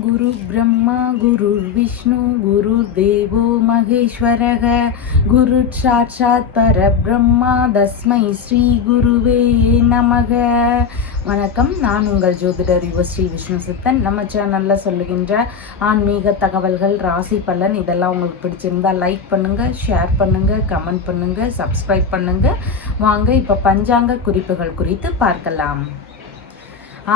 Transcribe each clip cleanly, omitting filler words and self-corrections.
गुरु ब्रह्मा गुरुर्विष्णु गुरुर्देवो महेश्वरः गुरुः साक्षात् परब्रह्मा तस्मै ஸ்ரீ குருவே நமக. வணக்கம், நான் உங்கள் ஜோதிடர் ஸ்ரீ விஷ்ணு சித்தன். நம்ம சேனலில் சொல்லுகின்ற ஆன்மீக தகவல்கள், ராசி பலன் இதெல்லாம் உங்களுக்கு பிடிச்சிருந்தால் லைக் பண்ணுங்கள், ஷேர் பண்ணுங்கள், கமெண்ட் பண்ணுங்கள், சப்ஸ்கிரைப் பண்ணுங்கள். வாங்க இப்போ பஞ்சாங்க குறிப்புகள் குறித்து பார்க்கலாம்.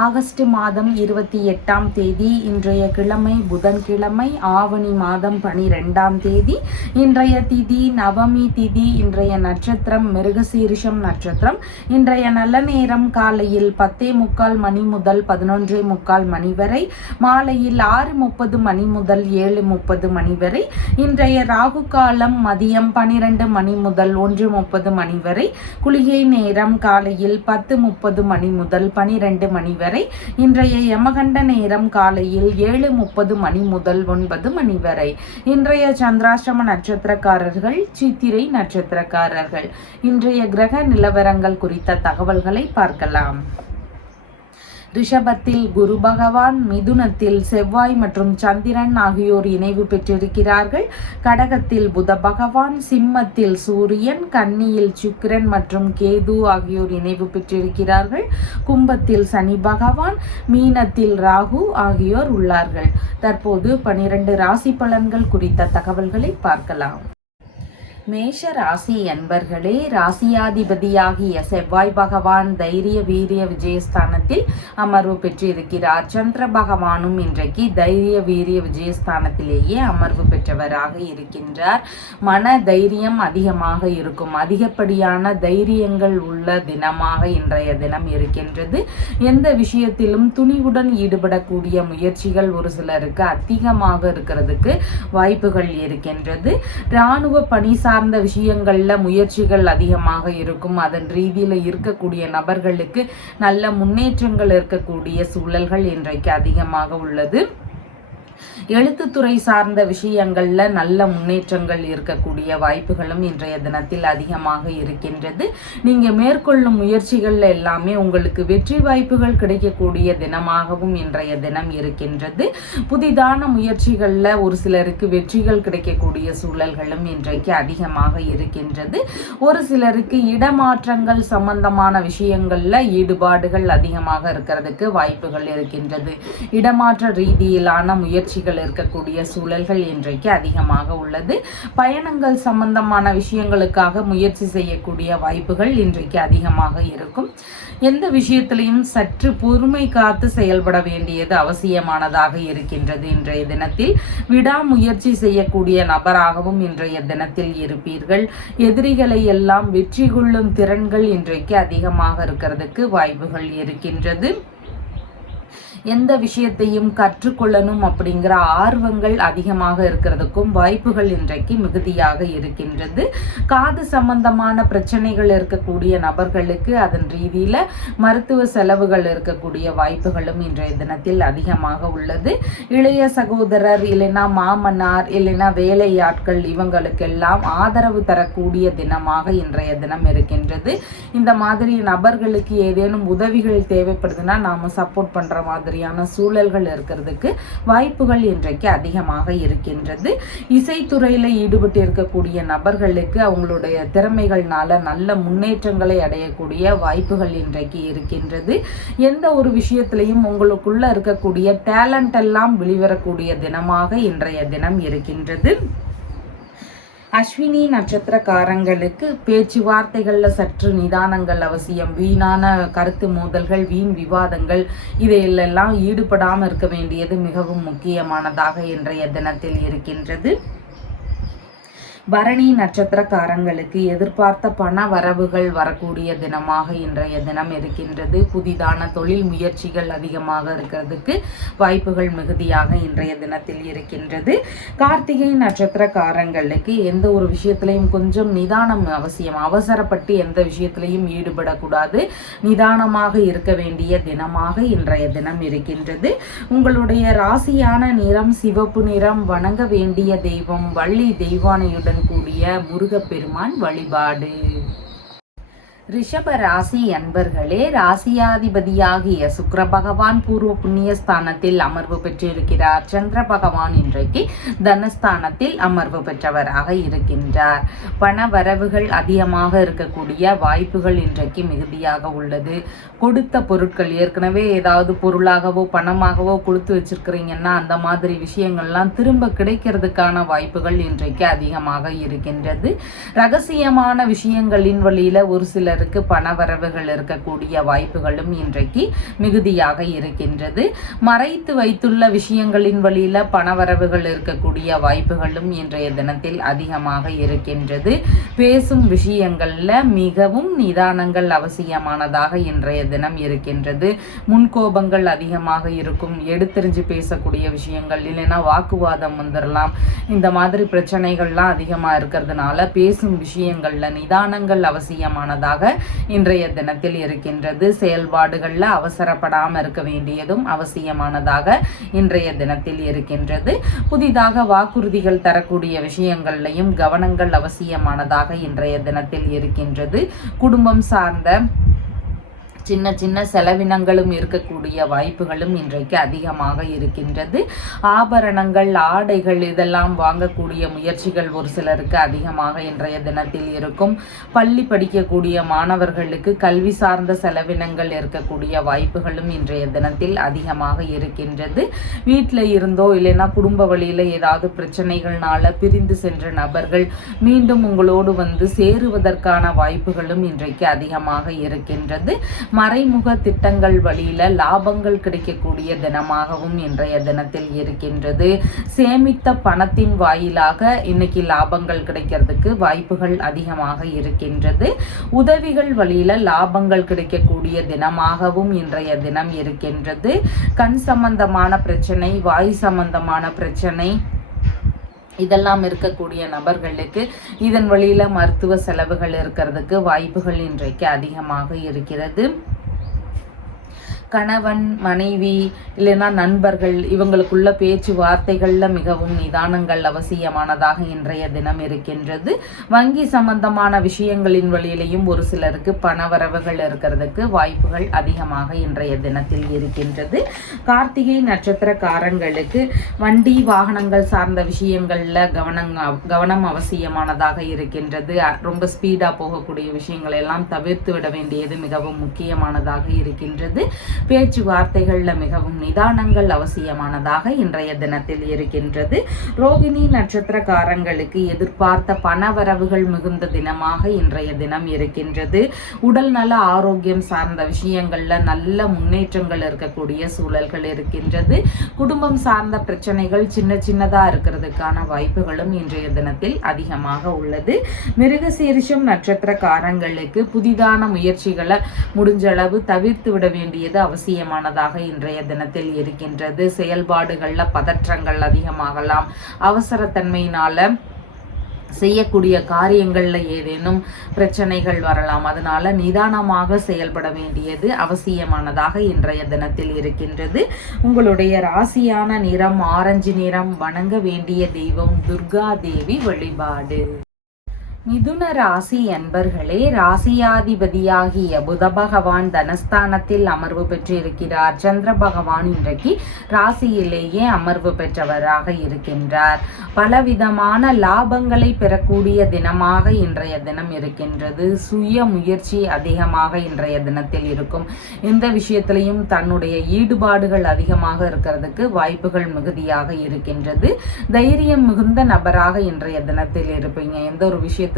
ஆகஸ்ட் மாதம் 28ஆம் தேதி இன்றைய கிழமை புதன்கிழமை, ஆவணி மாதம் 12ஆம் தேதி. இன்றைய திதி நவமி திதி. இன்றைய நட்சத்திரம் மிருகசீரிஷம் நட்சத்திரம். இன்றைய நல்ல நேரம் காலையில் 10:45 மணி முதல் 11:45 மணி வரை, மாலையில் 6:30 மணி முதல் 7:30 மணி வரை. இன்றைய ராகு காலம் மதியம் 12 மணி முதல் 1:30 மணி வரை. குளிகை நேரம் காலையில் 10:30 மணி முதல் 12 மணி வரை. இன்றைய யமகண்ட நேரம் காலையில் 7:30 மணி முதல் 9 மணி வரை. இன்றைய சந்திராஷ்டம நட்சத்திரக்காரர்கள் சித்திரை நட்சத்திரக்காரர்கள். இன்றைய கிரக நிலவரங்கள் குறித்த தகவல்களை பார்க்கலாம். ரிஷபத்தில் குரு பகவான், மிதுனத்தில் செவ்வாய் மற்றும் சந்திரன் ஆகியோர் இணைவு பெற்றிருக்கிறார்கள். கடகத்தில் புத பகவான், சிம்மத்தில் சூரியன், கன்னியில் சுக்கிரன் மற்றும் கேது ஆகியோர் இணைவு பெற்றிருக்கிறார்கள். கும்பத்தில் சனி பகவான், மீனத்தில் ராகு ஆகியோர் உள்ளார்கள். தற்போது 12 ராசி பலன்கள் குறித்த தகவல்களை பார்க்கலாம். மேஷ ராசி அன்பர்களே, ராசியாதிபதியாகிய செவ்வாய் பகவான் தைரிய வீரிய விஜயஸ்தானத்தில் அமர்வு பெற்றிருக்கிறார். சந்திர பகவானும் இன்றைக்கு தைரிய வீரிய விஜயஸ்தானத்திலேயே அமர்வு பெற்றவராக இருக்கின்றார். மன தைரியம் அதிகமாக இருக்கும். அதிகப்படியான தைரியங்கள் உள்ள தினமாக இன்றைய தினம் இருக்கின்றது. எந்த விஷயத்திலும் துணிவுடன் ஈடுபடக்கூடிய முயற்சிகள் ஒரு சிலருக்கு அதிகமாக இருக்கிறதுக்கு வாய்ப்புகள் இருக்கின்றது. இராணுவ பணி சார்ந்த விஷயங்கள்ல முயற்சிகள் அதிகமாக இருக்கும். அதன் ரீதியில இருக்கக்கூடிய நபர்களுக்கு நல்ல முன்னேற்றங்கள் இருக்கக்கூடிய சூழல்கள் இன்றைக்கு அதிகமாக உள்ளது. எழுத்துத்துறை சார்ந்த விஷயங்கள்ல நல்ல முன்னேற்றங்கள் இருக்கக்கூடிய வாய்ப்புகளும் இன்றைய தினத்தில் அதிகமாக இருக்கின்றது. நீங்க மேற்கொள்ளும் முயற்சிகள்ல எல்லாமே உங்களுக்கு வெற்றி வாய்ப்புகள் கிடைக்கக்கூடிய தினமாகவும் இன்றைய தினம் இருக்கின்றது. புதிதான முயற்சிகள்ல ஒரு சிலருக்கு வெற்றிகள் கிடைக்கக்கூடிய சூழல்களும் இன்றைக்கு அதிகமாக இருக்கின்றது. ஒரு சிலருக்கு இடமாற்றங்கள் சம்பந்தமான விஷயங்கள்ல ஈடுபாடுகள் அதிகமாக இருக்கிறதுக்கு வாய்ப்புகள் இருக்கின்றது. இடமாற்ற ரீதியிலான முயற்சிகள் இருக்கக்கூடிய சூழல்கள் இன்றைக்கு அதிகமாக உள்ளது. பயணங்கள் சம்பந்தமான விஷயங்களுக்காக முயற்சி செய்யக்கூடிய வாய்ப்புகள் இன்றைக்கு அதிகமாக இருக்கும். எந்த விஷயத்திலையும் சற்று பொறுமை காத்து செயல்பட வேண்டியது அவசியமானதாக இருக்கின்றது. இன்றைய தினத்தில் விடாமுயற்சி செய்யக்கூடிய நபராகவும் இன்றைய தினத்தில் இருப்பீர்கள். எதிரிகளை எல்லாம் வெற்றி கொள்ளும் திறன்கள் இன்றைக்கு அதிகமாக இருக்கிறதுக்கு வாய்ப்புகள் இருக்கின்றது. எந்த விஷயத்தையும் கற்றுக்கொள்ளணும் அப்படிங்கிற ஆர்வங்கள் அதிகமாக இருக்கிறதுக்கும் வாய்ப்புகள் இன்றைக்கு மிகுதியாக இருக்கின்றது. காது சம்பந்தமான பிரச்சனைகள் இருக்கக்கூடிய நபர்களுக்கு அதன் ரீதியில மருத்துவ செலவுகள் இருக்கக்கூடிய வாய்ப்புகளும் இன்றைய தினத்தில் அதிகமாக உள்ளது. இளைய சகோதரர் இல்லைன்னா மாமனார் இல்லைன்னா வேலையாட்கள் இவங்களுக்கெல்லாம் ஆதரவு தரக்கூடிய தினமாக இன்றைய தினம் இருக்கின்றது. இந்த மாதிரி நபர்களுக்கு ஏதேனும் உதவிகள் தேவைப்படுதுன்னா நாம சப்போர்ட் பண்ற மாதிரி சூழல்கள் இருக்கிறதுக்கு வாய்ப்புகள் இன்றைக்கு அதிகமாக இருக்கின்றது. இசைத்துறையில ஈடுபட்டு இருக்கக்கூடிய நபர்களுக்கு அவங்களுடைய திறமைகள்னால நல்ல முன்னேற்றங்களை அடையக்கூடிய வாய்ப்புகள் இன்றைக்கு இருக்கின்றது. எந்த ஒரு விஷயத்திலையும் உங்களுக்குள்ள இருக்கக்கூடிய டேலண்ட் எல்லாம் வெளிவரக்கூடிய தினமாக இன்றைய தினம் இருக்கின்றது. அஸ்வினி நட்சத்திரக்காரங்களுக்கு பேச்சுவார்த்தைகளில் சற்று நிதானங்கள் அவசியம். வீணான கருத்து மோதல்கள், வீண் விவாதங்கள் இதையெல்லாம் ஈடுபடாமல் இருக்க வேண்டியது மிகவும் முக்கியமானதாக இன்றைய தினத்தில் இருக்கின்றது. பரணி நட்சத்திரக்காரங்களுக்கு எதிர்பார்த்த பண வரவுகள் வரக்கூடிய தினமாக இன்றைய தினம் இருக்கின்றது. புதிதான தொழில் முயற்சிகள் அதிகமாக இருக்கிறதுக்கு வாய்ப்புகள் மிகுதியாக இன்றைய தினத்தில் இருக்கின்றது. கார்த்திகை நட்சத்திரக்காரங்களுக்கு எந்த ஒரு விஷயத்திலையும் கொஞ்சம் நிதானம் அவசியம். அவசரப்பட்டு எந்த விஷயத்திலையும் ஈடுபடக்கூடாது. நிதானமாக இருக்க வேண்டிய தினமாக இன்றைய தினம் இருக்கின்றது. உங்களுடைய ராசியான நிறம் சிவப்பு நிறம். வணங்க வேண்டிய தெய்வம் வள்ளி தெய்வானையுடன் கூடிய முருகப்பெருமான் வழிபாடு. ரிஷப ராசி அன்பர்களே, ராசியாதிபதியாகிய சுக்கிர பகவான் பூர்வ புண்ணிய ஸ்தானத்தில் அமர்வு பெற்றிருக்கிறார். சந்திர பகவான் இன்றைக்கு தனஸ்தானத்தில் அமர்வு பெற்றவராக இருக்கின்றார். பண வரவுகள் அதிகமாக இருக்கக்கூடிய வாய்ப்புகள் இன்றைக்கு மிகுதியாக உள்ளது. கொடுத்த பொருட்கள் ஏற்கனவே ஏதாவது பொருளாகவோ பணமாகவோ கொடுத்து வச்சிருக்கிறீங்கன்னா அந்த மாதிரி விஷயங்கள்லாம் திரும்ப கிடைக்கிறதுக்கான வாய்ப்புகள் இன்றைக்கு அதிகமாக இருக்கின்றது. ரகசியமான விஷயங்களின் வழியில ஒரு சில பணவரவுகள் இருக்கக்கூடிய வாய்ப்புகளும் இன்றைக்கு மிகுதியாக இருக்கின்றது. மறைத்து வைத்துள்ள விஷயங்களின் வழியில பணவரவுகள் இருக்கக்கூடிய வாய்ப்புகளும் இன்றைய தினத்தில் அதிகமாக இருக்கின்றது. பேசும் விஷயங்கள்ல மிகவும் நிதானங்கள் அவசியமானதாக இன்றைய தினம் இருக்கின்றது. முன்கோபங்கள் அதிகமாக இருக்கும். எடுத்தெறிஞ்சு பேசக்கூடிய விஷயங்கள் இல்லைன்னா வாக்குவாதம் வந்துடலாம். இந்த மாதிரி பிரச்சனைகள்லாம் அதிகமா இருக்கிறதுனால பேசும் விஷயங்கள்ல நிதானங்கள் அவசியமானதாக இன்றைய தினத்தில் இருக்கின்றது. செயல்பாடுகள்ல அவசரப்படாம இருக்க வேண்டியதும் அவசியமானதாக இன்றைய தினத்தில் இருக்கின்றது. புதிதாக வாக்குறுதிகள் தரக்கூடிய விஷயங்கள்லையும் கவனங்கள் அவசியமானதாக இன்றைய தினத்தில் இருக்கின்றது. குடும்பம் சார்ந்த சின்ன சின்ன செலவினங்களும் இருக்கக்கூடிய வாய்ப்புகளும் இன்றைக்கு அதிகமாக இருக்கின்றது. ஆபரணங்கள், ஆடைகள் இதெல்லாம் வாங்கக்கூடிய முயற்சிகள் ஒரு சிலருக்கு அதிகமாக இன்றைய தினத்தில் இருக்கும். பள்ளி படிக்கக்கூடிய மாணவர்களுக்கு கல்வி சார்ந்த செலவினங்கள் இருக்கக்கூடிய வாய்ப்புகளும் இன்றைய தினத்தில் அதிகமாக இருக்கின்றது. வீட்டில் இருந்தோ இல்லைன்னா குடும்ப வழியில் ஏதாவது பிரச்சனைகள்னால பிரிந்து சென்ற நபர்கள் மீண்டும் உங்களோடு வந்து சேருவதற்கான வாய்ப்புகளும் இன்றைக்கு அதிகமாக இருக்கின்றது. மறைமுக திட்டங்கள் வழியில லாபங்கள் கிடைக்கக்கூடிய தினமாகவும் இன்றைய தினத்தில் இருக்கின்றது. சேமித்த பணத்தின் வாயிலாக இன்னைக்கு லாபங்கள் கிடைக்கிறதுக்கு வாய்ப்புகள் அதிகமாக இருக்கின்றது. உதவிகள் வழியில லாபங்கள் கிடைக்கக்கூடிய தினமாகவும் இன்றைய தினம் இருக்கின்றது. கண் சம்பந்தமான பிரச்சனை, வாய் சம்பந்தமான பிரச்சனை இதெல்லாம் இருக்கக்கூடிய நபர்களுக்கு இதன் வழியில மருத்துவ செலவுகள் இருக்கிறதுக்கு வாய்ப்புகள் இன்றைக்கு அதிகமாக இருக்கிறது. கணவன், மனைவி இல்லைன்னா நண்பர்கள் இவங்களுக்குள்ள பேச்சுவார்த்தைகளில் மிகவும் நிதானங்கள் அவசியமானதாக இன்றைய தினம் இருக்கின்றது. வங்கி சம்பந்தமான விஷயங்களின் வழியிலையும் ஒரு சிலருக்கு பணவரவுகள் இருக்கிறதுக்கு வாய்ப்புகள் அதிகமாக இன்றைய தினத்தில் இருக்கின்றது. கார்த்திகை நட்சத்திரக்காரங்களுக்கு வண்டி வாகனங்கள் சார்ந்த விஷயங்களில் கவனம் அவசியமானதாக இருக்கின்றது. ரொம்ப ஸ்பீடாக போகக்கூடிய விஷயங்களை எல்லாம் தவிர்த்து விட வேண்டியது மிகவும் முக்கியமானதாக இருக்கின்றது. பேச்சுவார்த்தைகளில் மிகவும் நிதானங்கள் அவசியமானதாக இன்றைய தினத்தில் இருக்கின்றது. ரோகிணி நட்சத்திரக்காரங்களுக்கு எதிர்பார்த்த பணவரவுகள் மிகுந்த தினமாக இன்றைய தினம் இருக்கின்றது. உடல் நல ஆரோக்கியம் சார்ந்த விஷயங்கள்ல நல்ல முன்னேற்றங்கள் இருக்கக்கூடிய சூழல்கள் இருக்கின்றது. குடும்பம் சார்ந்த பிரச்சனைகள் சின்ன சின்னதா இருக்கிறதுக்கான வாய்ப்புகளும் இன்றைய தினத்தில் அதிகமாக உள்ளது. மிருகசீரிஷம் நட்சத்திரக்காரங்களுக்கு புதிதான முயற்சிகளை முடிஞ்சளவு தவிர்த்து விட வேண்டியது அவசியமானதாக இன்றைய தினத்தில் இருக்கின்றது. செயல்பாடுகள்ல பதற்றங்கள் அதிகமாகலாம். அவசரத்தன்மையினால செய்யக்கூடிய காரியங்கள்ல ஏதேனும் பிரச்சனைகள் வரலாம். அதனால நிதானமாக செயல்பட வேண்டியது அவசியமானதாக இன்றைய தினத்தில் இருக்கின்றது. உங்களுடைய ராசியான நிறம் ஆரஞ்சு நிறம். வணங்க வேண்டிய தெய்வம் துர்கா தேவி வழிபாடு. மிதுன ராசி அன்பர்களே, ராசியாதிபதியாகிய புத பகவான் தனஸ்தானத்தில் அமர்வு பெற்றிருக்கிறார். சந்திர பகவான் இன்றைக்கு ராசியிலேயே அமர்வு பெற்றவராக இருக்கின்றார். பலவிதமான லாபங்களை பெறக்கூடிய தினமாக இன்றைய தினம் இருக்கின்றது. சுய முயற்சி அதிகமாக இன்றைய தினத்தில் இருக்கும். எந்த விஷயத்திலையும் தன்னுடைய ஈடுபாடுகள் அதிகமாக இருக்கிறதுக்கு வாய்ப்புகள் மிகுதியாக இருக்கின்றது. தைரியம் மிகுந்த நபராக இன்றைய தினத்தில் இருப்பீங்க. எந்த ஒரு விஷயத்தை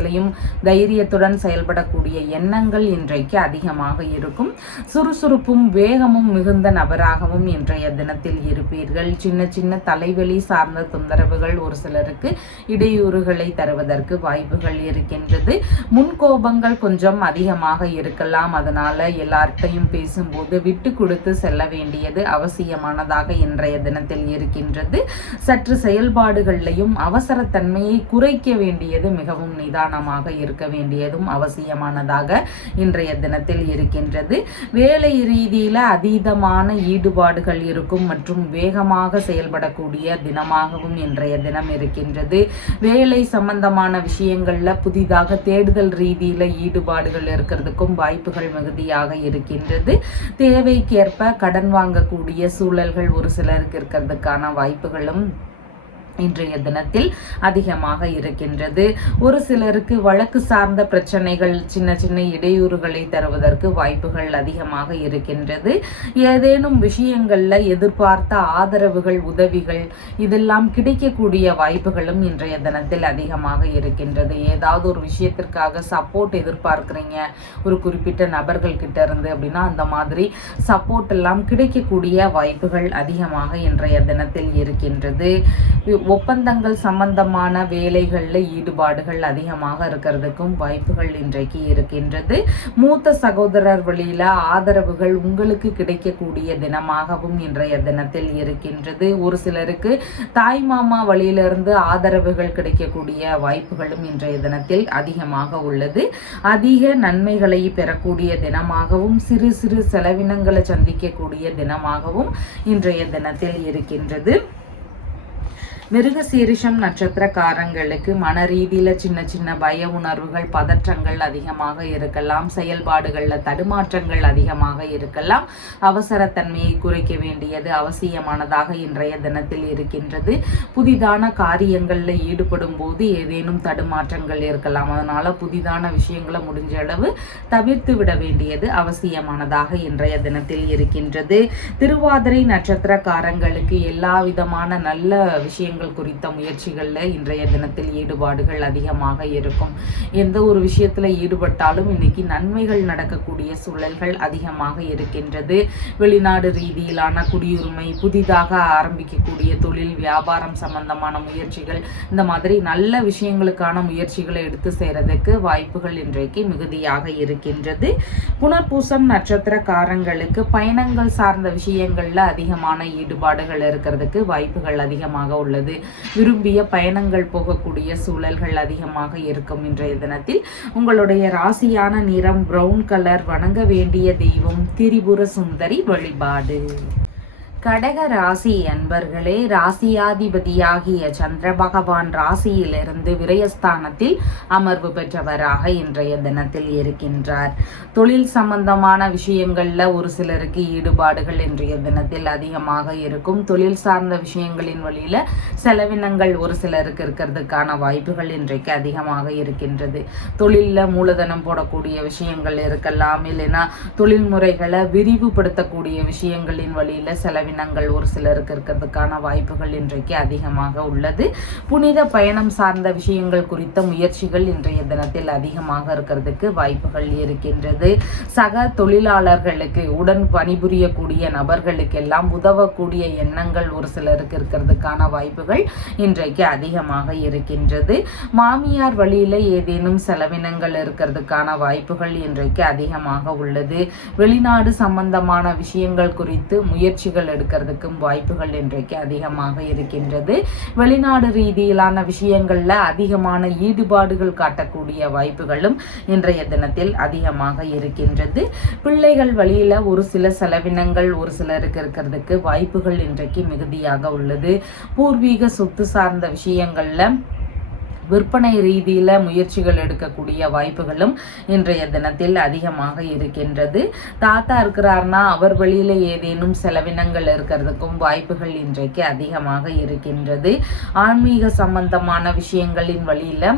தைரியத்துடன் செயல்படக்கூடிய எண்ணங்கள் இன்றைக்கு அதிகமாக இருக்கும். சுறுசுறுப்பும் வேகமும் மிகுந்த நபராகவும் இன்றைய தினத்தில் இருப்பீர்கள். சின்ன சின்ன தலைவலி சார்ந்த தொந்தரவுகள் ஒரு சிலருக்கு இடையூறுகளை தருவதற்கு வாய்ப்புகள் இருக்கின்றது. முன்கோபங்கள் கொஞ்சம் அதிகமாக இருக்கலாம். அதனால எல்லார்ட்டையும் பேசும்போது விட்டு கொடுத்து செல்ல வேண்டியது அவசியமானதாக இன்றைய தினத்தில் இருக்கின்றது. சற்று செயல்பாடுகளிலையும் அவசரத்தன்மையை குறைக்க வேண்டியது மிகவும் நிதானம் அவதானமாக இருக்க வேண்டியதும் அவசியமானதாக இன்றைய தினத்தில் இருக்கின்றது. வேலை ரீதியில அதீதமான ஈடுபாடுகள் இருக்கும் மற்றும் வேகமாக செயல்படக்கூடிய தினமாகவும் இன்றைய தினம் இருக்கின்றது. வேலை சம்பந்தமான விஷயங்கள்ல புதிதாக தேடுதல் ரீதியில ஈடுபாடுகள் இருக்கிறதுக்கும் வாய்ப்புகள் மிகுதியாக இருக்கின்றது. தேவைக்கேற்ப கடன் வாங்கக்கூடிய சூழல்கள் ஒரு சிலருக்கு இருக்கிறதுக்கான வாய்ப்புகளும் இன்றைய தினத்தில் அதிகமாக இருக்கின்றது. ஒரு சிலருக்கு வழக்கு சார்ந்த பிரச்சனைகள் சின்ன சின்ன இடையூறுகளை தருவதற்கு வாய்ப்புகள் அதிகமாக இருக்கின்றது. ஏதேனும் விஷயங்கள்ல எதிர்பார்த்த ஆதரவுகள் உதவிகள் இதெல்லாம் கிடைக்கக்கூடிய வாய்ப்புகளும் இன்றைய தினத்தில் அதிகமாக இருக்கின்றது. ஏதாவது ஒரு விஷயத்திற்காக சப்போர்ட் எதிர்பார்க்குறீங்க ஒரு குறிப்பிட்ட நபர்கள் கிட்ட இருந்து அப்படின்னா அந்த மாதிரி சப்போர்ட் எல்லாம் கிடைக்கக்கூடிய வாய்ப்புகள் அதிகமாக இன்றைய தினத்தில் இருக்கின்றது. ஒப்பந்தங்கள் சம்பந்தமான வேலைகளில் ஈடுபாடுகள் அதிகமாக இருக்கிறதுக்கும் வாய்ப்புகள் இன்றைக்கு இருக்கின்றது. மூத்த சகோதரர் வழியில ஆதரவுகள் உங்களுக்கு கிடைக்கக்கூடிய தினமாகவும் இன்றைய தினத்தில் இருக்கின்றது. ஒரு சிலருக்கு தாய் மாமா வழியிலிருந்து ஆதரவுகள் கிடைக்கக்கூடிய வாய்ப்புகளும் இன்றைய தினத்தில் அதிகமாக உள்ளது. அதிக நன்மைகளை பெறக்கூடிய தினமாகவும் சிறு சிறு செலவினங்களை சந்திக்கக்கூடிய தினமாகவும் இன்றைய தினத்தில் இருக்கின்றது. மிருகசீரிஷம் நட்சத்திரக்காரங்களுக்கு மன ரீதியில சின்ன சின்ன பய உணர்வுகள் பதற்றங்கள் அதிகமாக இருக்கலாம். செயல்பாடுகளில் தடுமாற்றங்கள் அதிகமாக இருக்கலாம். அவசரத்தன்மையை குறைக்க வேண்டியது அவசியமானதாக இன்றைய தினத்தில் இருக்கின்றது. புதிதான காரியங்களில் ஈடுபடும் போது ஏதேனும் தடுமாற்றங்கள் இருக்கலாம். அதனால புதிதான விஷயங்களை முடிஞ்ச அளவு தவிர்த்து விட வேண்டியது அவசியமானதாக இன்றைய தினத்தில் இருக்கின்றது. திருவாதிரை நட்சத்திரக்காரங்களுக்கு எல்லா விதமான நல்ல விஷயங்கள் குறித்த முயற்சிகள்ல இன்றைய தினத்தில் ஈடுபாடுகள் அதிகமாக இருக்கும். எந்த ஒரு விஷயத்துல ஈடுபட்டாலும் இன்னைக்கு நன்மைகள் நடக்கக்கூடிய சூழல்கள் அதிகமாக இருக்கின்றது. வெளிநாடு ரீதியிலான குடியுரிமை, புதிதாக ஆரம்பிக்கக்கூடிய தொழில் வியாபாரம் சம்பந்தமான முயற்சிகள், இந்த மாதிரி நல்ல விஷயங்களுக்கான முயற்சிகளை எடுத்து செய்யறதுக்கு வாய்ப்புகள் இன்றைக்கு மிகுதியாக இருக்கின்றது. புனர்பூசம் நட்சத்திரக்காரங்களுக்கு பயணங்கள் சார்ந்த விஷயங்கள்ல அதிகமான ஈடுபாடுகள் இருக்கிறதுக்கு வாய்ப்புகள் அதிகமாக உள்ளது. விரும்பிய பயணங்கள் போகக்கூடிய சூழல்கள் அதிகமாக இருக்கும். இன்றைய தினத்தில் உங்களுடைய ராசியான நிறம் பிரவுன் கலர். வணங்க வேண்டிய தெய்வம் திரிபுர சுந்தரி வழிபாடு. கடக ராசி அன்பர்களே, ராசியாதிபதியாகிய சந்திர பகவான் ராசியிலிருந்து விரயஸ்தானத்தில் அமர்வு பெற்றவராக இன்றைய தினத்தில் இருக்கின்றார். தொழில் சம்பந்தமான விஷயங்கள்ல ஒரு சிலருக்கு ஈடுபாடுகள் இன்றைய தினத்தில் அதிகமாக இருக்கும். தொழில் சார்ந்த விஷயங்களின் வழியில செலவினங்கள் ஒரு சிலருக்கு இருக்கிறதுக்கான வாய்ப்புகள் இன்றைக்கு அதிகமாக இருக்கின்றது. தொழில்ல மூலதனம் போடக்கூடிய விஷயங்கள் இருக்கலாம், இல்லைன்னா தொழில் முறைகளை விரிவுபடுத்தக்கூடிய விஷயங்களின் வழியில செலவினங்கள் ஒரு சிலருக்கு இருக்கிறதுக்கான வாய்ப்புகள் இன்றைக்கு அதிகமாக உள்ளது. புனித பயணம் சார்ந்த விஷயங்கள் குறித்த முயற்சிகள் இன்றைய தினத்தில் அதிகமாக இருக்கிறதுக்கு வாய்ப்புகள் இருக்கின்றது. சக தொழிலாளர்களுக்கு, உடன் பணிபுரியக்கூடிய நபர்களுக்கு எல்லாம் உதவக்கூடிய எண்ணங்கள் ஒரு சிலருக்கு இருக்கிறதுக்கான வாய்ப்புகள் இன்றைக்கு அதிகமாக இருக்கின்றது. மாமியார் வழியில ஏதேனும் செலவினங்கள் இருக்கிறதுக்கான வாய்ப்புகள் இன்றைக்கு அதிகமாக உள்ளது. வெளிநாடு சம்பந்தமான விஷயங்கள் குறித்து முயற்சிகள் எடுக்கிறதுக்கும் வாய்ப்புகள் இன்றைக்கு அதிகமாக இருக்கின்றது. வெளிநாடு ரீதியிலான விஷயங்கள்ல அதிகமான ஈடுபாடுகள் காட்டக்கூடிய வாய்ப்புகளும் இன்றைய தினத்தில் அதிகமாக இருக்கின்றது. பிள்ளைகள் வழியில ஒரு சில செலவினங்கள் ஒரு சிலருக்கு இருக்கிறதுக்கு வாய்ப்புகள் இன்றைக்கு மிகுதியாக உள்ளது. பூர்வீக சொத்து சார்ந்த விஷயங்கள்ல விற்பனை ரீதியில முயற்சிகள் எடுக்கக்கூடிய வாய்ப்புகளும் இன்றைய தினத்தில் அதிகமாக இருக்கின்றது. தாத்தா இருக்கிறார்னா அவர் வழியில ஏதேனும் செலவினங்கள் இருக்கிறதுக்கும் வாய்ப்புகள் இன்றைக்கு அதிகமாக இருக்கின்றது. ஆன்மீக சம்பந்தமான விஷயங்களின் வழியில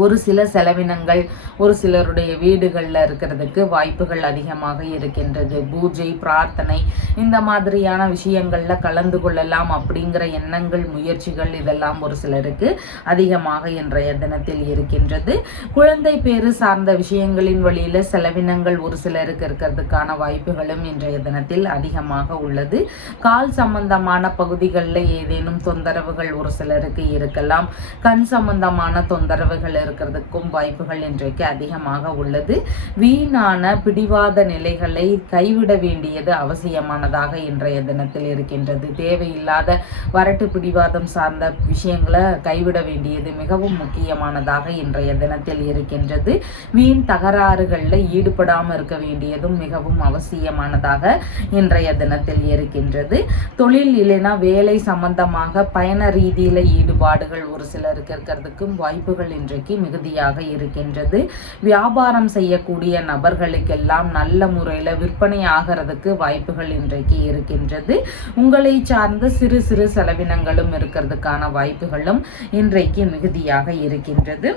ஒரு சில செலவினங்கள் ஒரு சிலருடைய வீடுகளில் இருக்கிறதுக்கு வாய்ப்புகள் அதிகமாக இருக்கின்றது. பூஜை பிரார்த்தனை இந்த மாதிரியான விஷயங்களில் கலந்து கொள்ளலாம் அப்படிங்கிற எண்ணங்கள் முயற்சிகள் இதெல்லாம் ஒரு சிலருக்கு அதிகமாக இன்றைய தினத்தில் இருக்கின்றது. குழந்தை பேறு சார்ந்த விஷயங்களின் வழியில் செலவினங்கள் ஒரு சிலருக்கு இருக்கிறதுக்கான வாய்ப்புகளும் இன்றைய தினத்தில் அதிகமாக உள்ளது. கால் சம்பந்தமான பகுதிகளில் ஏதேனும் தொந்தரவுகள் ஒரு சிலருக்கு இருக்கலாம். கண் சம்பந்தமான தொந்தரவுகள் இருக்கிறதுக்கும் வாய்ப்புகள் இன்றைக்கு அதிகமாக உள்ளது. வீணான பிடிவாத நிலைகளை கைவிட வேண்டியது அவசியமானதாக இன்றைய தினத்தில் இருக்கின்றது. தேவையில்லாத வரட்டு பிடிவாதம் சார்ந்த விஷயங்களை கைவிட வேண்டியது மிகவும் முக்கியமானதாக இன்றைய தினத்தில் இருக்கின்றது. வீண் தகராறுகளில் ஈடுபடாமல் இருக்க வேண்டியதும் மிகவும் அவசியமானதாக இன்றைய தினத்தில் இருக்கின்றது. தொழில் இல்லைனா வேலை சம்பந்தமாக பயண ரீதியில ஈடுபாடுகள் ஒரு சிலருக்கு இருக்கிறதுக்கும் வாய்ப்புகள் இன்றைக்கு மிகுதியாக இருக்கின்றது. வியாபாரம் செய்யக்கூடிய நபர்களுக்கெல்லாம் நல்ல முறையில் விற்பனை ஆகிறதுக்கு வாய்ப்புகள் இன்றைக்கு இருக்கின்றது. உங்களை சார்ந்த சிறு சிறு செலவினங்களும் இருக்கிறதுக்கான வாய்ப்புகளும் இன்றைக்கு மிகுதியாக இருக்கின்றது.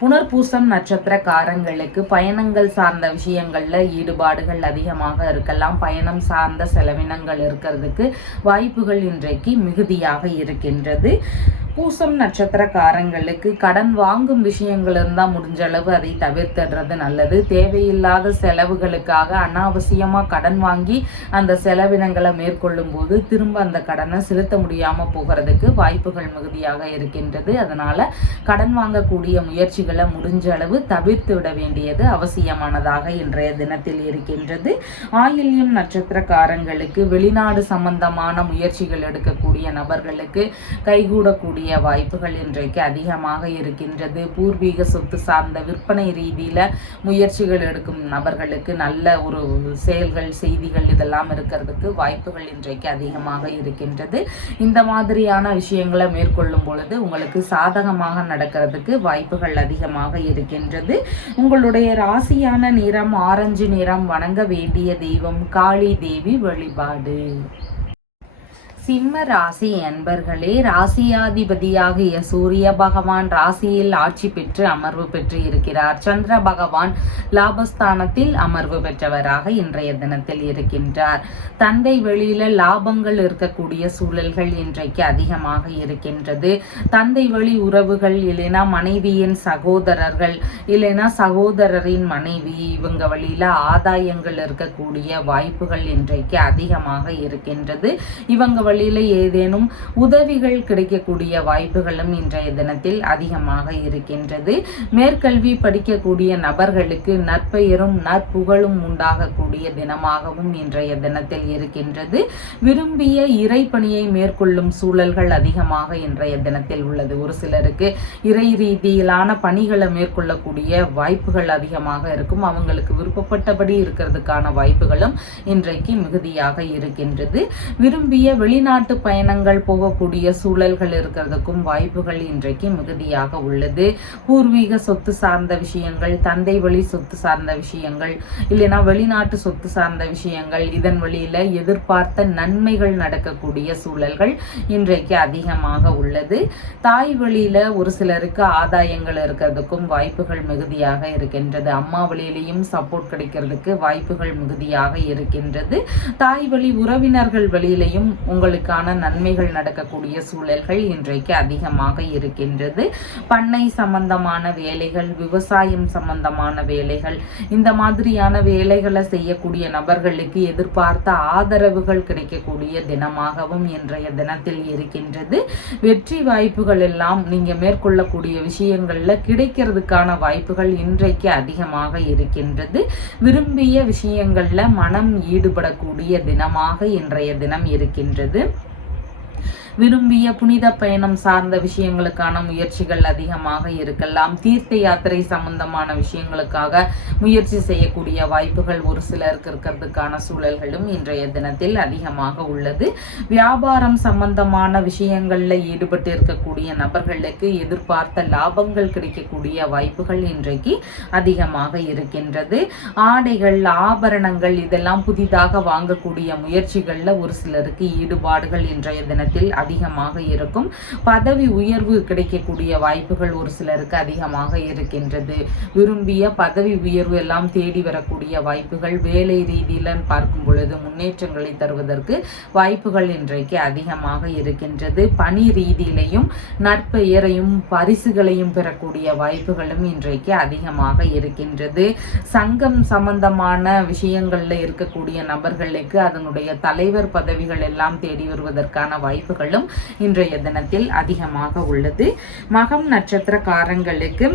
புனர்பூசம் நட்சத்திரக்காரங்களுக்கு பயணங்கள் சார்ந்த விஷயங்கள்ல ஈடுபாடுகள் அதிகமாக இருக்கலாம். பயணம் சார்ந்த செலவினங்கள் இருக்கிறதுக்கு வாய்ப்புகள் இன்றைக்கு மிகுதியாக இருக்கின்றது. பூசம் நட்சத்திரக்காரங்களுக்கு கடன் வாங்கும் விஷயங்கள் இருந்தால் முடிஞ்ச அளவு அதை தவிர்த்துடுறது நல்லது. தேவையில்லாத செலவுகளுக்காக அனாவசியமாக கடன் வாங்கி அந்த செலவினங்களை மேற்கொள்ளும் போது திரும்ப அந்த கடனை செலுத்த முடியாமல் போகிறதுக்கு வாய்ப்புகள் மிகுதியாக இருக்கின்றது. அதனால் கடன் வாங்கக்கூடிய முயற்சிகளை முடிஞ்ச அளவு தவிர்த்து விட வேண்டியது அவசியமானதாக இன்றைய தினத்தில் இருக்கின்றது. ஆயில்யம் நட்சத்திரக்காரங்களுக்கு வெளிநாடு சம்பந்தமான முயற்சிகள் எடுக்கக்கூடிய நபர்களுக்கு கைகூடக்கூடிய வாய்ப்புகள் இன்றைக்கு அதிகமாக இருக்கின்றது. பூர்வீக சொத்து சார்ந்த விற்பனை ரீதியில முயற்சிகள் எடுக்கும் நபர்களுக்கு நல்ல ஒரு செயல்கள் செய்திகள் இதெல்லாம் இருக்கிறதுக்கு வாய்ப்புகள் இன்றைக்கு அதிகமாக இருக்கின்றது. இந்த மாதிரியான விஷயங்களை மேற்கொள்ளும் பொழுது உங்களுக்கு சாதகமாக நடக்கிறதுக்கு வாய்ப்புகள் அதிகமாக இருக்கின்றது. உங்களுடைய ராசியான நிறம் ஆரஞ்சு நிறம். வணங்க வேண்டிய தெய்வம் காளி தேவி வழிபாடு. சிம்ம ராசி அன்பர்களே, ராசியாதிபதியாகிய சூரிய பகவான் ராசியில் ஆட்சி பெற்று அமர்வு பெற்று இருக்கிறார். சந்திர பகவான் லாபஸ்தானத்தில் அமர்வு பெற்றவராக இன்றைய தினத்தில் இருக்கின்றார். தந்தை வெளியில லாபங்கள் இருக்கக்கூடிய சூழல்கள் இன்றைக்கு அதிகமாக இருக்கின்றது. தந்தை வழி உறவுகள் இல்லைனா மனைவியின் சகோதரர்கள் இல்லைனா சகோதரரின் மனைவி இவங்க வழியில ஆதாயங்கள் இருக்கக்கூடிய வாய்ப்புகள் இன்றைக்கு அதிகமாக இருக்கின்றது. இவங்க வழியில ஏதேனும் உதவிகள் கிடைக்கக்கூடிய வாய்ப்புகளும் இன்றைய தினத்தில் அதிகமாக இருக்கின்றது. மேற்கல்வி படிக்கக்கூடிய நபர்களுக்கு நற்பெயரும் நற்புகழும் உண்டாகக்கூடிய தினமாகவும் இன்றைய தினத்தில் இருக்கின்றது. விரும்பிய இறைப்பணியை மேற்கொள்ளும் சூழல்கள் அதிகமாக இன்றைய தினத்தில் உள்ளது. ஒரு சிலருக்கு இறை ரீதியிலான பணிகளை மேற்கொள்ளக்கூடிய வாய்ப்புகள் அதிகமாக இருக்கும். அவங்களுக்கு விருப்பப்பட்டபடி இருக்கிறதுக்கான வாய்ப்புகளும் இன்றைக்கு மிகுதியாக இருக்கின்றது. விரும்பிய வெளிநாட்டு பயணங்கள் போகக்கூடிய சூழல்கள் இருக்கிறதுக்கும் வாய்ப்புகள் இன்றைக்கு மிகுதியாக உள்ளது. பூர்வீக சொத்து சார்ந்த விஷயங்கள், தந்தை வழி சொத்து சார்ந்த விஷயங்கள் இல்லைனா வெளிநாட்டு சொத்து சார்ந்த விஷயங்கள், இதன் வழியில எதிர்பார்த்த நன்மைகள் நடக்கக்கூடிய சூழல்கள் இன்றைக்கு அதிகமாக உள்ளது. தாய் வழியில ஒரு சிலருக்கு ஆதாயங்கள் இருக்கிறதுக்கும் வாய்ப்புகள் மிகுதியாக இருக்கின்றது. அம்மா வழியிலையும் சப்போர்ட் கிடைக்கிறதுக்கு வாய்ப்புகள் மிகுதியாக இருக்கின்றது. தாய் வழி உறவினர்கள் வழியிலையும் உங்களுக்கான நன்மைகள் நடக்கக்கூடிய சூழல்கள் இன்றைக்கு அதிகமாக இருக்கின்றது. பண்ணை சம்பந்தமான வேலைகள், விவசாயம் சம்பந்தமான வேலைகள், இந்த மாதிரியான வேலைகளை செய்யக்கூடிய நபர்களுக்கு எதிர்பார்த்த ஆதரவுகள் கிடைக்கக்கூடிய தினமாகவும் இன்றைய தினத்தில் இருக்கின்றது. வெற்றி வாய்ப்புகள் எல்லாம் நீங்க மேற்கொள்ளக்கூடிய விஷயங்கள்ல கிடைக்கிறதுக்கான வாய்ப்புகள் இன்றைக்கு அதிகமாக இருக்கின்றது. விரும்பிய விஷயங்கள்ல மனம் ஈடுபடக்கூடிய தினமாக இன்றைய தினம் இருக்கின்றது. விரும்பிய புனித பயணம் சார்ந்த விஷயங்களுக்கான முயற்சிகள் அதிகமாக இருக்கலாம். தீர்த்த யாத்திரை சம்பந்தமான விஷயங்களுக்காக முயற்சி செய்யக்கூடிய வாய்ப்புகள் ஒரு சிலருக்கு இருக்கிறதுக்கான சூழல்களும் இன்றைய தினத்தில் அதிகமாக உள்ளது. வியாபாரம் சம்பந்தமான விஷயங்கள்ல ஈடுபட்டு இருக்கக்கூடிய நபர்களுக்கு எதிர்பார்த்த லாபங்கள் கிடைக்கக்கூடிய வாய்ப்புகள் இன்றைக்கு அதிகமாக இருக்கின்றது. ஆடைகள், ஆபரணங்கள் இதெல்லாம் புதிதாக வாங்கக்கூடிய முயற்சிகள்ல ஒரு சிலருக்கு ஈடுபாடுகள் இன்றைய தினத்தில் அதிகமாக இருக்கும். பதவி உயர்வு கிடைக்கக்கூடிய வாய்ப்புகள் ஒரு சிலருக்கு அதிகமாக இருக்கின்றது. விரும்பிய பதவி உயர்வு எல்லாம் தேடி வரக்கூடிய வாய்ப்புகள் வேலை ரீதியில பார்க்கும் பொழுது முன்னேற்றங்களை தருவதற்கு வாய்ப்புகள் இன்றைக்கு அதிகமாக இருக்கின்றது. பணி ரீதியிலையும் நற்பெயரையும் பரிசுகளையும் பெறக்கூடிய வாய்ப்புகளும் இன்றைக்கு அதிகமாக இருக்கின்றது. சங்கம் சம்பந்தமான விஷயங்கள்ல இருக்கக்கூடிய நபர்களுக்கு அதனுடைய தலைவர் பதவிகள் எல்லாம் தேடி வருவதற்கான வாய்ப்புகள் வாய்ப்புகளும் இன்றைய தினத்தில் அதிகமாக உள்ளது. மகம் நட்சத்திரக்காரங்களுக்கு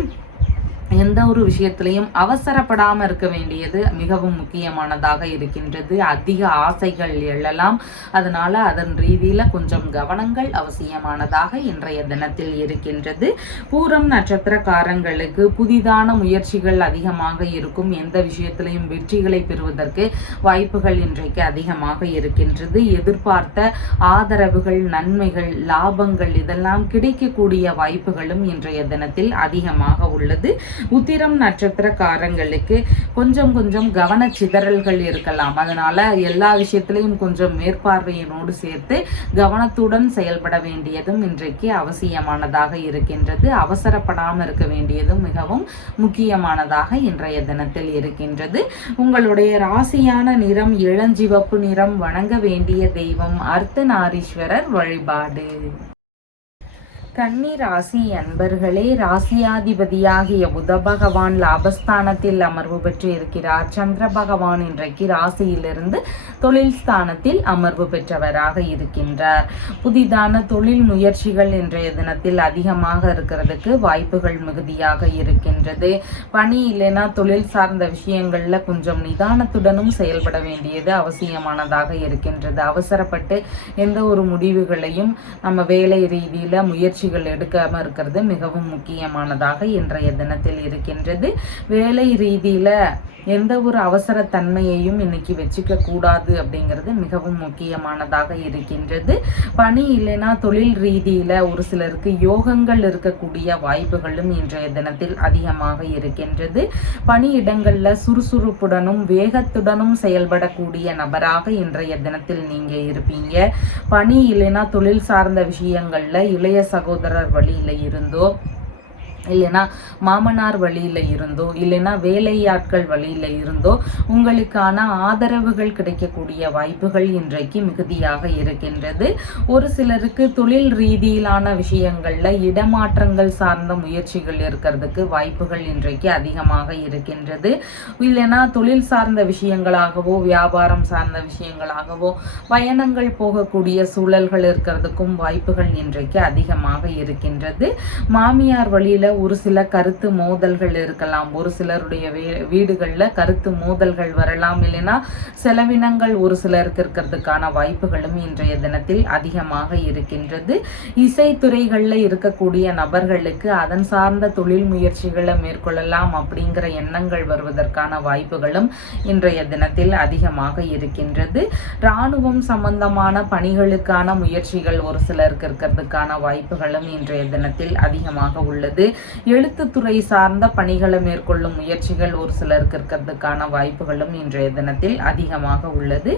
எந்த ஒரு விஷயத்திலையும் அவசரப்படாமல் இருக்க வேண்டியது மிகவும் முக்கியமானதாக இருக்கின்றது. அதிக ஆசைகள் எழலாம், அதனால அதன் ரீதியில் கொஞ்சம் கவனங்கள் அவசியமானதாக இன்றைய தினத்தில் இருக்கின்றது. பூரம் நட்சத்திரக்காரங்களுக்கு புதிதான முயற்சிகள் அதிகமாக இருக்கும். எந்த விஷயத்திலையும் வெற்றிகளை பெறுவதற்கு வாய்ப்புகள் இன்றைக்கு அதிகமாக இருக்கின்றது. எதிர்பார்த்த ஆதரவுகள், நன்மைகள், லாபங்கள் இதெல்லாம் கிடைக்கக்கூடிய வாய்ப்புகளும் இன்றைய தினத்தில் அதிகமாக உள்ளது. உத்திரம் நட்சத்திரக்காரங்களுக்கு கொஞ்சம் கவனச்சிதறல்கள் இருக்கலாம். அதனால எல்லா விஷயத்திலையும் கொஞ்சம் மேற்பார்வையினோடு சேர்த்து கவனத்துடன் செயல்பட வேண்டியதும் இன்றைக்கு அவசியமானதாக இருக்கின்றது. அவசரப்படாமல் இருக்க வேண்டியதும் மிகவும் முக்கியமானதாக இன்றைய தினத்தில் இருக்கின்றது. உங்களுடைய ராசியான நிறம் இளஞ்சிவப்பு நிறம். வணங்க வேண்டிய தெய்வம் அர்த்தநாரீஸ்வரர் வழிபாடு. கன்னி ராசி அன்பர்களே, ராசியாதிபதியாகிய புத பகவான் லாபஸ்தானத்தில் அமர்வு பெற்று இருக்கிறார். சந்திர பகவான் இன்றைக்கு ராசியிலிருந்து தொழில் ஸ்தானத்தில் அமர்வு பெற்றவராக இருக்கின்றார். புதிதான தொழில் முயற்சிகள் இன்றைய தினத்தில் அதிகமாக இருக்கிறதுக்கு வாய்ப்புகள் மிகுதியாக இருக்கின்றது. பணி இல்லைன்னா தொழில் சார்ந்த விஷயங்கள்ல கொஞ்சம் நிதானத்துடனும் செயல்பட வேண்டியது அவசியமானதாக இருக்கின்றது. அவசரப்பட்டு எந்த ஒரு முடிவுகளையும் நம்ம வேலை ரீதியில முயற்சிகள் எடுக்காம இருக்கிறது மிகவும் முக்கியமானதாக இன்றைய தினத்தில் இருக்கின்றது. வேலை ரீதியில எந்த ஒரு அவசர தன்மையையும் இன்னைக்கு வச்சுக்க கூடாது அப்படிங்கிறது மிகவும் முக்கியமானதாக இருக்கின்றது. பணி இல்லைன்னா தொழில் ரீதியில ஒரு சிலருக்கு யோகங்கள் இருக்கக்கூடிய வாய்ப்புகளும் இன்றைய தினத்தில் அதிகமாக இருக்கின்றது. பணியிடங்கள்ல சுறுசுறுப்புடனும் வேகத்துடனும் செயல்படக்கூடிய நபராக இன்றைய தினத்தில் நீங்க இருப்பீங்க. பணி இல்லைன்னா தொழில் சார்ந்த விஷயங்கள்ல இளைய சகோதரர் வழியில இருந்தோ, இல்லைன்னா மாமனார் வழியில் இருந்தோ, இல்லைன்னா வேலையாட்கள் வழியில் இருந்தோ உங்களுக்கான ஆதரவுகள் கிடைக்கக்கூடிய வாய்ப்புகள் இன்றைக்கு மிகுதியாக இருக்கின்றது. ஒரு சிலருக்கு தொழில் ரீதியிலான விஷயங்கள்ல இடமாற்றங்கள் சார்ந்த முயற்சிகள் இருக்கிறதுக்கு வாய்ப்புகள் இன்றைக்கு அதிகமாக இருக்கின்றது. இல்லைன்னா தொழில் சார்ந்த விஷயங்களாகவோ வியாபாரம் சார்ந்த விஷயங்களாகவோ பயணங்கள் போகக்கூடிய சூழல்கள் இருக்கிறதுக்கும் வாய்ப்புகள் இன்றைக்கு அதிகமாக இருக்கின்றது. மாமியார் வழியில ஒரு சில கருத்து மோதல்கள் இருக்கலாம். ஒரு சிலருடைய வீடுகள்ல கருத்து மோதல்கள் வரலாம். இல்லைன்னா செலவினங்கள் ஒரு சிலருக்கு இருக்கிறதுக்கான வாய்ப்புகளும் இன்றைய தினத்தில் அதிகமாக இருக்கின்றது. இசைத்துறைகள்ல இருக்கக்கூடிய நபர்களுக்கு அதன் சார்ந்த தொழில் முயற்சிகளை மேற்கொள்ளலாம் அப்படிங்கிற எண்ணங்கள் வருவதற்கான வாய்ப்புகளும் இன்றைய தினத்தில் அதிகமாக இருக்கின்றது. இராணுவம் சம்பந்தமான பணிகளுக்கான முயற்சிகள் ஒரு சிலருக்கு இருக்கிறதுக்கான வாய்ப்புகளும் இன்றைய தினத்தில் அதிகமாக உள்ளது. எழுத்துத்துறை சார்ந்த பணிகளை மேற்கொள்ளும் முயற்சிகள் ஒரு சிலருக்கு இருக்கிறதுக்கான வாய்ப்புகளும் இன்றைய தினத்தில் அதிகமாக உள்ளது.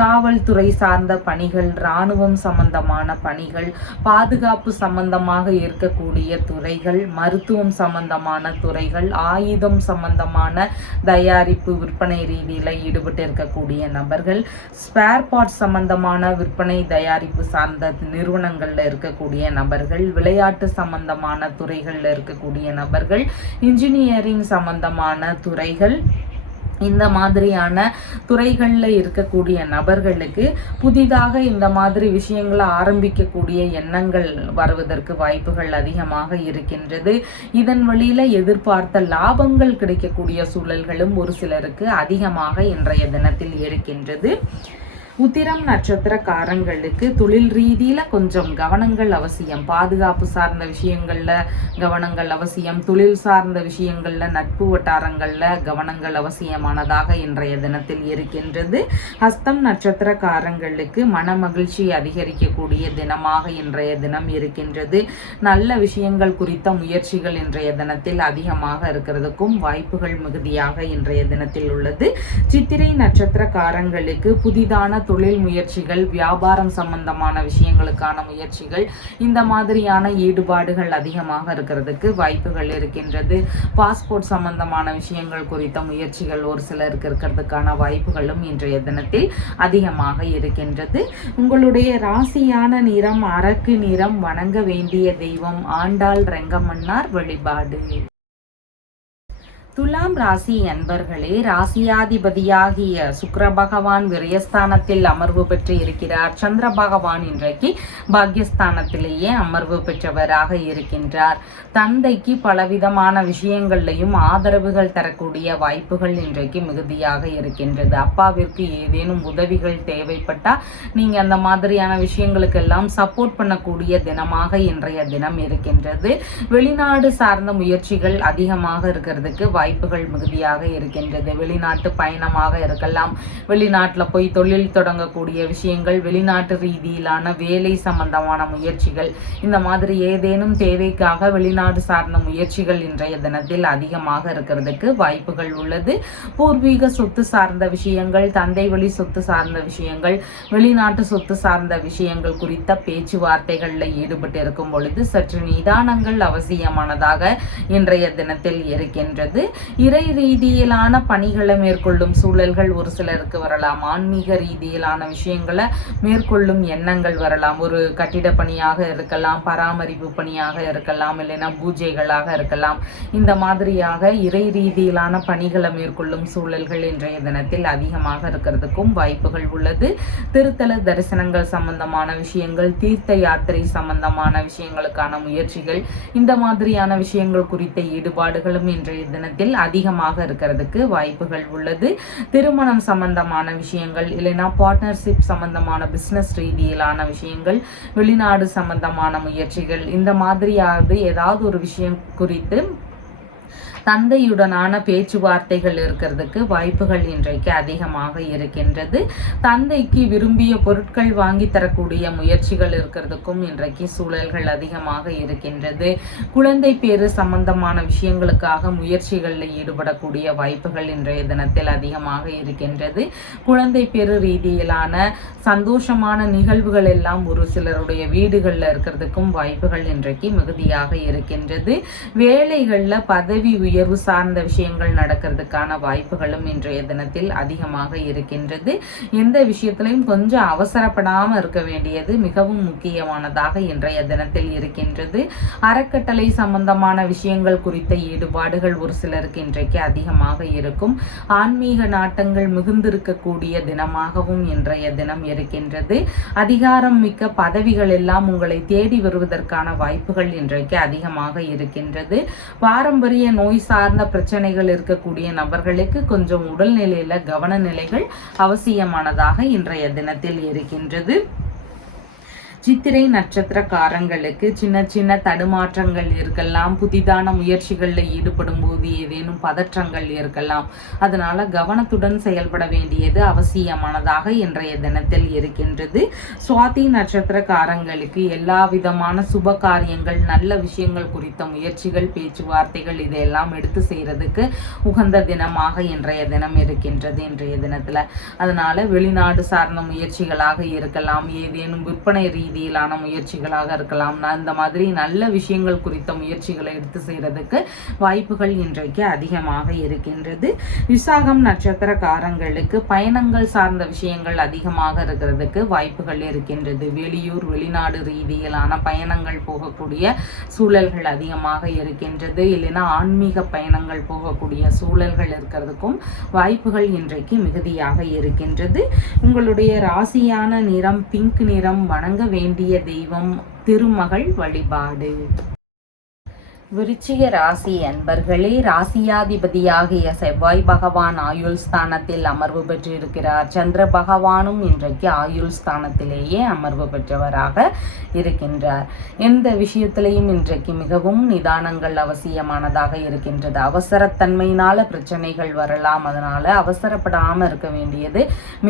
காவல்துறை சார்ந்த பணிகள், இராணுவம் சம்பந்தமான பணிகள், பாதுகாப்பு சம்பந்தமாக இருக்கக்கூடிய துறைகள், மருத்துவம் சம்பந்தமான துறைகள், ஆயுதம் சம்பந்தமான தயாரிப்பு விற்பனை ரீதியில ஈடுபட்டு இருக்கக்கூடிய நபர்கள், ஸ்பேர் பார்ட்ஸ் சம்பந்தமான விற்பனை தயாரிப்பு சார்ந்த நிறுவனங்கள்ல இருக்கக்கூடிய நபர்கள், விளையாட்டு சம்பந்தமான துறைகள்ல இருக்கக்கூடிய நபர்கள், இன்ஜினியரிங் சம்பந்தமான துறைகள், இந்த மாதிரியான துறைகளில் இருக்கக்கூடிய நபர்களுக்கு புதிதாக இந்த மாதிரி விஷயங்களை ஆரம்பிக்கக்கூடிய எண்ணங்கள் வருவதற்கு வாய்ப்புகள் அதிகமாக இருக்கின்றது. இதன் வழியில எதிர்பார்த்த லாபங்கள் கிடைக்கக்கூடிய சூழல்களும் ஒரு சிலருக்கு அதிகமாக இன்றைய தினத்தில் இருக்கின்றது. உத்திரம் நட்சத்திரக்காரங்களுக்கு தொழில் ரீதியில கொஞ்சம் கவனங்கள் அவசியம். பாதுகாப்பு சார்ந்த விஷயங்கள்ல கவனங்கள் அவசியம். தொழில் சார்ந்த விஷயங்கள்ல நட்பு வட்டாரங்கள்ல கவனங்கள் அவசியமானதாக இன்றைய தினத்தில் இருக்கின்றது. ஹஸ்தம் நட்சத்திரக்காரங்களுக்கு மன மகிழ்ச்சி அதிகரிக்கக்கூடிய தினமாக இன்றைய தினம் இருக்கின்றது. நல்ல விஷயங்கள் குறித்த முயற்சிகள் இன்றைய தினத்தில் அதிகமாக இருக்கிறதுக்கும் வாய்ப்புகள் மிகுதியாக இன்றைய தினத்தில் உள்ளது. சித்திரை நட்சத்திரக்காரங்களுக்கு புதிதான தொழில் முயற்சிகள், வியாபாரம் சம்பந்தமான விஷயங்களுக்கான முயற்சிகள், இந்த மாதிரியான ஈடுபாடுகள் அதிகமாக இருக்கிறதுக்கு வாய்ப்புகள் இருக்கின்றது. பாஸ்போர்ட் சம்பந்தமான விஷயங்கள் குறித்த முயற்சிகள் ஒரு சிலருக்கு இருக்கிறதுக்கான வாய்ப்புகளும் இன்றைய தினத்தில் அதிகமாக இருக்கின்றது. உங்களுடைய ராசியான நிறம் அரக்கு நிறம். வணங்க வேண்டிய தெய்வம் ஆண்டாள் ரெங்கமன்னார் வழிபாடு. துலாம் ராசி அன்பர்களே, ராசியாதிபதியாகிய சுக்கிர பகவான் விரயஸ்தானத்தில் அமர்வு பெற்று இருக்கிறார். சந்திர பகவான் இன்றைக்கு பாக்யஸ்தானத்திலேயே அமர்வு பெற்றவராக இருக்கின்றார். தந்தைக்கு பலவிதமான விஷயங்கள்லையும் ஆதரவுகள் தரக்கூடிய வாய்ப்புகள் இன்றைக்கு மிகுதியாக இருக்கின்றது. அப்பாவிற்கு ஏதேனும் உதவிகள் தேவைப்பட்டா நீங்க அந்த மாதிரியான விஷயங்களுக்கெல்லாம் சப்போர்ட் பண்ணக்கூடிய தினமாக இன்றைய தினம் இருக்கின்றது. வெளிநாடு சார்ந்த முயற்சிகள் அதிகமாக இருக்கிறதுக்கு வாய்ப்புகள் மிகுதியாக இருக்கின்றது. வெளிநாட்டு பயணமாக இருக்கலாம், வெளிநாட்டில் போய் தொழில் தொடங்கக்கூடிய விஷயங்கள், வெளிநாட்டு ரீதியிலான வேலை சம்பந்தமான முயற்சிகள், இந்த மாதிரி ஏதேனும் தேவைக்காக வெளிநாடு சார்ந்த முயற்சிகள் இன்றைய தினத்தில் அதிகமாக இருக்கிறதுக்கு வாய்ப்புகள் உள்ளது. பூர்வீக சொத்து சார்ந்த விஷயங்கள், தந்தை வழி சொத்து சார்ந்த விஷயங்கள், வெளிநாட்டு சொத்து சார்ந்த விஷயங்கள் குறித்த பேச்சுவார்த்தைகளில் ஈடுபட்டு இருக்கும் பொழுது சற்று நிதானங்கள் அவசியமானதாக இன்றைய தினத்தில் இருக்கின்றது. இறை ரீதியிலான பணிகளை மேற்கொள்ளும் சூழல்கள் ஒரு சிலருக்கு வரலாம். ஆன்மீக ரீதியிலான விஷயங்களை மேற்கொள்ளும் எண்ணங்கள் வரலாம். ஒரு கட்டிட பணியாக இருக்கலாம், பராமரிப்பு பணியாக இருக்கலாம், இல்லைன்னா பூஜைகளாக இருக்கலாம். இந்த மாதிரியாக இறை ரீதியிலான பணிகளை மேற்கொள்ளும் சூழல்கள் இன்றைய தினத்தில் அதிகமாக இருக்கிறதுக்கும் வாய்ப்புகள் உள்ளது. திருத்தல தரிசனங்கள் சம்பந்தமான விஷயங்கள், தீர்த்த யாத்திரை சம்பந்தமான விஷயங்களுக்கான முயற்சிகள், இந்த மாதிரியான விஷயங்கள் குறித்த ஈடுபாடுகளும் இன்றைய தினத்தில் அதிகமாக இருக்கிறதுக்கு வாய்ப்புகள் உள்ளது. திருமணம் சம்பந்தமான விஷயங்கள், இல்லைன்னா பார்ட்னர்ஷிப் சம்பந்தமான பிசினஸ் ரீதியிலான விஷயங்கள், வெளிநாடு சம்பந்தமான முயற்சிகள், இந்த மாதிரியாவது ஏதாவது ஒரு விஷயம் குறித்து தந்தையுடனான பேச்சுவார்த்தைகள் இருக்கிறதுக்கு வாய்ப்புகள் இன்றைக்கு அதிகமாக இருக்கின்றது. தந்தைக்கு விரும்பிய பொருட்கள் வாங்கி தரக்கூடிய முயற்சிகள் இருக்கிறதுக்கும் இன்றைக்கு சூழல்கள் அதிகமாக இருக்கின்றது. குழந்தை பேரு சம்பந்தமான விஷயங்களுக்காக முயற்சிகளில் ஈடுபடக்கூடிய வாய்ப்புகள் இன்றைய தினத்தில் அதிகமாக இருக்கின்றது. குழந்தை பேரு ரீதியிலான சந்தோஷமான நிகழ்வுகள் எல்லாம் ஒரு சிலருடைய வீடுகளில் இருக்கிறதுக்கும் வாய்ப்புகள் இன்றைக்கு மிகுதியாக இருக்கின்றது. வேலைகளில் பதவி உயர்வு சார்ந்த விஷயங்கள் நடக்கிறதுக்கான வாய்ப்புகளும் இன்றைய தினத்தில் அதிகமாக இருக்கின்றது. எந்த விஷயத்திலையும் கொஞ்சம் அவசரப்படாமல் இருக்க வேண்டியது மிகவும் முக்கியமானதாக இன்றைய தினத்தில் இருக்கின்றது. அறக்கட்டளை சம்பந்தமான விஷயங்கள் குறித்த ஈடுபாடுகள் ஒரு சிலருக்கு இன்றைக்கு அதிகமாக இருக்கும். ஆன்மீக நாட்டங்கள் மிகுந்திருக்கக்கூடிய தினமாகவும் இன்றைய தினம் இருக்கின்றது. அதிகாரம் மிக்க பதவிகள் எல்லாம் உங்களை தேடி வருவதற்கான வாய்ப்புகள் இன்றைக்கு அதிகமாக இருக்கின்றது. பாரம்பரிய நோய் சார்ந்த பிரச்சனைகள் இருக்கக்கூடிய நபர்களுக்கு கொஞ்சம் உடல்நிலையில கவன நிலைகள் அவசியமானதாக இன்றைய தினத்தில் இருக்கின்றது. சித்திரை நட்சத்திரக்காரங்களுக்கு சின்ன சின்ன தடுமாற்றங்கள் இருக்கலாம். புதிதான முயற்சிகளில் ஈடுபடும் போது ஏதேனும் பதற்றங்கள் இருக்கலாம். அதனால கவனத்துடன் செயல்பட வேண்டியது அவசியமானதாக இன்றைய தினத்தில் இருக்கின்றது. சுவாதி நட்சத்திரக்காரங்களுக்கு எல்லா விதமான சுப காரியங்கள், நல்ல விஷயங்கள் குறித்த முயற்சிகள், பேச்சுவார்த்தைகள் இதையெல்லாம் எடுத்து செய்யறதுக்கு உகந்த தினமாக இன்றைய தினம் இருக்கின்றது இன்றைய தினத்துல. அதனால வெளிநாடு சார்ந்த முயற்சிகளாக இருக்கலாம், ஏதேனும் விற்பனை ரீதியிலான முயற்சிகளாக இருக்கலாம். இந்த மாதிரி நல்ல விஷயங்கள் குறித்த முயற்சிகளை எடுத்து செய்யறதுக்கு வாய்ப்புகள் இன்றைக்கு அதிகமாக இருக்கின்றது. விசாகம் நட்சத்திரக்காரங்களுக்கு பயணங்கள் சார்ந்த விஷயங்கள் அதிகமாக இருக்கிறதுக்கு வாய்ப்புகள் இருக்கின்றது. வெளியூர் வெளிநாடு ரீதியிலான பயணங்கள் போகக்கூடிய சூழல்கள் அதிகமாக இருக்கின்றது. இல்லைன்னா ஆன்மீக பயணங்கள் போகக்கூடிய சூழல்கள் இருக்கிறதுக்கும் வாய்ப்புகள் இன்றைக்கு மிகுதியாக இருக்கின்றது. உங்களுடைய ராசியான நிறம் பிங்க் நிறம். வணங்க வேண்டிய தெய்வம் திருமகள் வழிபாடு. விருச்சிக ராசி அன்பர்களே, ராசியாதிபதியாகிய செவ்வாய் பகவான் ஆயுள் ஸ்தானத்தில் அமர்வு பெற்றிருக்கிறார். சந்திர பகவானும் இன்றைக்கு ஆயுள் ஸ்தானத்திலேயே அமர்வு பெற்றவராக இருக்கின்றார். எந்த விஷயத்திலையும் இன்றைக்கு மிகவும் நிதானங்கள் அவசியமானதாக இருக்கின்றது. அவசரத்தன்மையினால பிரச்சனைகள் வரலாம். அதனால அவசரப்படாமல் இருக்க வேண்டியது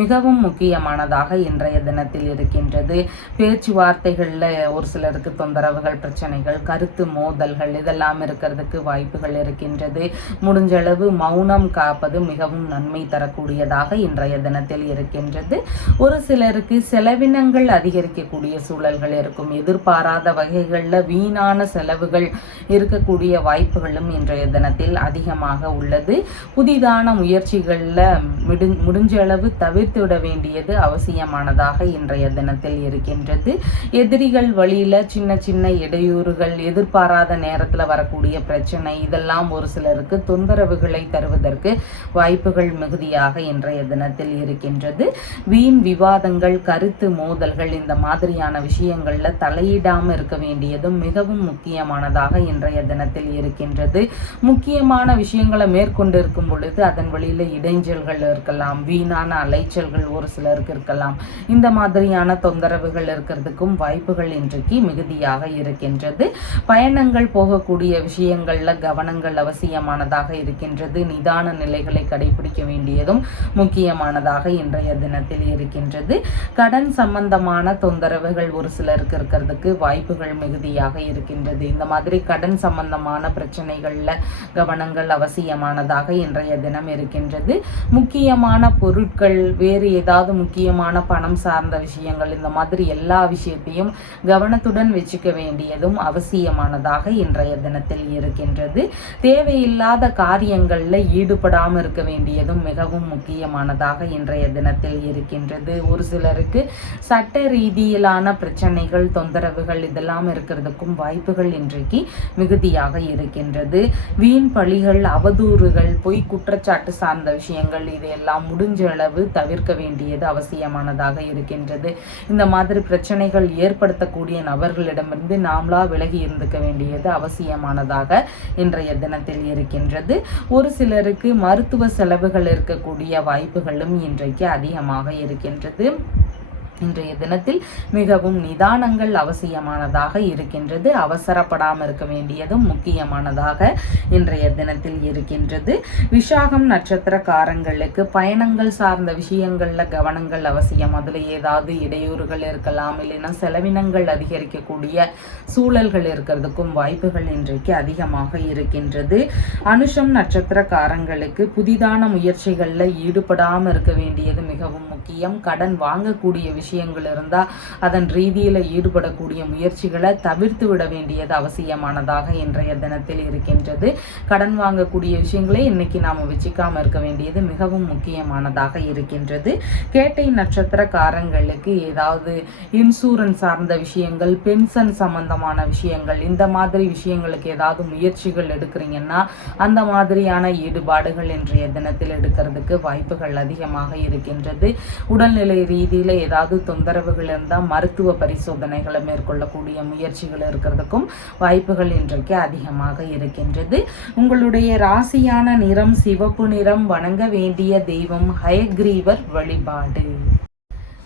மிகவும் முக்கியமானதாக இன்றைய தினத்தில் இருக்கின்றது. பேச்சுவார்த்தைகளில் ஒரு சிலருக்கு தொந்தரவுகள், பிரச்சனைகள், கருத்து மோதல்கள் இதெல்லாம் இருக்கிறதுக்கு வாய்ப்புகள் இருக்கின்றது. முடிஞ்சளவு மௌனம் காப்பது மிகவும் நன்மை தரக்கூடியதாக இன்றைய தினத்தில் இருக்கின்றது. ஒரு சிலருக்கு செலவினங்கள் அதிகரிக்கக்கூடிய சூழல்கள் இருக்கும். எதிர்பாராத வகைகளில் வீணான செலவுகள் இருக்கக்கூடிய வாய்ப்புகளும் இன்றைய தினத்தில் அதிகமாக உள்ளது. புதிதான முயற்சிகளில் முடிஞ்ச அளவு தவிர்த்து விட வேண்டியது அவசியமானதாக இன்றைய தினத்தில் இருக்கின்றது. எதிரிகள் வழியில் சின்ன சின்ன இடையூறுகள், எதிர்பாராத நேரத்தில் திருமணத்துல வரக்கூடிய பிரச்சனை இதெல்லாம் ஒரு சிலருக்கு தொந்தரவுகளை தருவதற்கு வாய்ப்புகள் மிகுதியாக இன்றைய தினத்தில் இருக்கின்றது. வீண் விவாதங்கள், கருத்து மோதல்கள் இந்த மாதிரியான விஷயங்கள்ல தலையிடாம இருக்க வேண்டியதும் மிகவும் முக்கியமானதாக இன்றைய தினத்தில் இருக்கின்றது. முக்கியமான விஷயங்களை மேற்கொண்டிருக்கும் பொழுது அதன் வழியில இடைஞ்சல்கள் இருக்கலாம், வீணான அலைச்சல்கள் ஒரு சிலருக்கு இருக்கலாம். இந்த மாதிரியான தொந்தரவுகள் இருக்கிறதுக்கும் வாய்ப்புகள் இன்றைக்கு மிகுதியாக இருக்கின்றது. பயணங்கள் போகக்கூடிய விஷயங்கள்ல கவனங்கள் அவசியமானதாக இருக்கின்றது. நிதான நிலைகளை கடைபிடிக்க வேண்டியதும் முக்கியமானதாக இன்றைய தினத்தில் இருக்கின்றது. கடன் சம்பந்தமான தொந்தரவுகள் ஒரு சிலருக்கு இருக்கிறதுக்கு வாய்ப்புகள் மிகுதியாக இருக்கின்றது. இந்த மாதிரி கடன் சம்பந்தமான பிரச்சனைகள்ல கவனங்கள் அவசியமானதாக இன்றைய தினம் இருக்கின்றது. முக்கியமான பொருட்கள், வேறு ஏதாவது முக்கியமான பணம் சார்ந்த விஷயங்கள், இந்த மாதிரி எல்லா விஷயத்தையும் கவனத்துடன் வச்சுக்க வேண்டியதும் அவசியமானதாக இன்றைய தினத்தில் இருக்கின்றது. தேவையில்லாத காரியங்கள்ல ஈடுபடாமல் இருக்க வேண்டியதும் மிகவும் முக்கியமானதாக இன்றைய தினத்தில் இருக்கின்றது. ஒரு சிலருக்கு சட்ட ரீதியிலான பிரச்சனைகள், தொந்தரவுகள் இதெல்லாம் இருக்கிறதுக்கும் வாய்ப்புகள் இன்றைக்கு மிகுதியாக இருக்கின்றது. வீண் பழிகள், அவதூறுகள், பொய் குற்றச்சாட்டு சார்ந்த விஷயங்கள் இதையெல்லாம் முடிஞ்ச அளவு தவிர்க்க வேண்டியது அவசியமானதாக இருக்கின்றது. இந்த மாதிரி பிரச்சனைகள் ஏற்படுத்தக்கூடிய நபர்களிடமிருந்து நாமளா விலகி இருந்துக்க வேண்டியது அவசியமானதாக இன்றைய தினத்தில் இருக்கின்றது. ஒரு சிலருக்கு மருத்துவ செலவுகள் இருக்கக்கூடிய வாய்ப்புகளும் இன்றைக்கு அதிகமாக இருக்கின்றது. இன்றைய தினத்தில் மிகவும் நிதானங்கள் அவசியமானதாக இருக்கின்றது. அவசரப்படாமல் இருக்க வேண்டியதும் முக்கியமானதாக இன்றைய தினத்தில் இருக்கின்றது. விசாகம் நட்சத்திரக்காரங்களுக்கு பயணங்கள் சார்ந்த விஷயங்கள்ல கவனங்கள் அவசியம். அதில் ஏதாவது இடையூறுகள் இருக்கலாம், இல்லைன்னா செலவினங்கள் அதிகரிக்கக்கூடிய சூழல்கள் இருக்கிறதுக்கும் வாய்ப்புகள் இன்றைக்கு அதிகமாக இருக்கின்றது. அனுஷம் நட்சத்திரக்காரங்களுக்கு புதிதான முயற்சிகள்ல ஈடுபடாமல் இருக்க வேண்டியது மிகவும் முக்கியம். கடன் வாங்கக்கூடிய விஷயங்கள் இருந்தால் அதன் ரீதியில் ஈடுபடக்கூடிய முயற்சிகளை தவிர்த்து விட வேண்டியது அவசியமானதாக இன்றைய தினத்தில் இருக்கின்றது. கடன் வாங்கக்கூடிய விஷயங்களை இன்னைக்கு நாம் வச்சுக்காம இருக்க வேண்டியது மிகவும் முக்கியமானதாக இருக்கின்றது. கேட்டை நட்சத்திரக்காரங்களுக்கு ஏதாவது இன்சூரன்ஸ் சார்ந்த விஷயங்கள், பென்ஷன் சம்பந்தமான விஷயங்கள், இந்த மாதிரி விஷயங்களுக்கு ஏதாவது முயற்சிகள் எடுக்கிறீங்கன்னா அந்த மாதிரியான ஈடுபாடுகள் இன்றைய தினத்தில் எடுக்கிறதுக்கு வாய்ப்புகள் அதிகமாக இருக்கின்றது. உடல்நிலை ரீதியில் ஏதாவது தொந்தரவுகள் இருந்தால் மருத்துவ பரிசோதனைகளை மேற்கொள்ளக்கூடிய முயற்சிகள் இருக்கிறதுக்கும் வாய்ப்புகள் இன்றைக்கு அதிகமாக இருக்கின்றது. உங்களுடைய ராசியான நிறம் சிவப்பு நிறம். வணங்க வேண்டிய தெய்வம் ஹயக்ரீவர் வழிபாடு.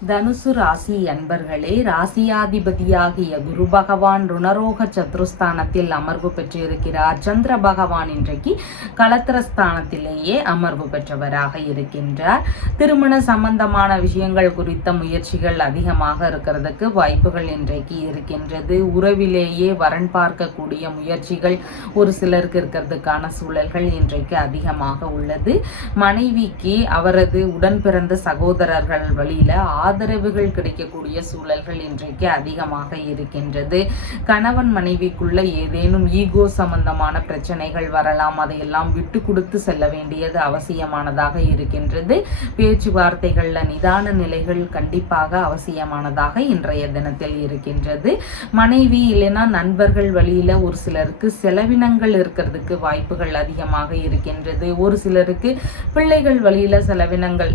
தனுசு ராசி அன்பர்களே, ராசியாதிபதியாகிய குரு பகவான் ருணரோக சத்ருஸ்தானத்தில் அமர்வு பெற்றிருக்கிறார். சந்திர பகவான் இன்றைக்கு களத்திரஸ்தானத்திலேயே அமர்வு பெற்றவராக இருக்கின்றார். திருமண சம்பந்தமான விஷயங்கள் குறித்த முயற்சிகள் அதிகமாக இருக்கிறதுக்கு வாய்ப்புகள் இன்றைக்கு இருக்கின்றது. உறவிலேயே வரன் பார்க்கக்கூடிய முயற்சிகள் ஒரு சிலருக்கு இருக்கிறதுக்கான சூழல்கள் இன்றைக்கு அதிகமாக உள்ளது. மனைவிக்கு அவரது உடன் பிறந்த சகோதரர்கள் வழியில ஆதரவுகள் கிடைக்கக்கூடிய சூழல்கள் இன்றைக்கு அதிகமாக இருக்கின்றது. கணவன் மனைவிக்குள்ள ஏதேனும் ஈகோ சம்பந்தமான பிரச்சனைகள் வரலாம். அதையெல்லாம் விட்டு கொடுத்து செல்ல வேண்டியது அவசியமானதாக இருக்கின்றது. பேச்சுவார்த்தைகள்ல நிதான நிலைகள் கண்டிப்பாக அவசியமானதாக இன்றைய தினத்தில் இருக்கின்றது. மனைவி இல்லைன்னா நண்பர்கள் வழியில ஒரு சிலருக்கு செலவினங்கள் இருக்கிறதுக்கு வாய்ப்புகள் அதிகமாக இருக்கின்றது. ஒரு சிலருக்கு பிள்ளைகள் வழியில செலவினங்கள்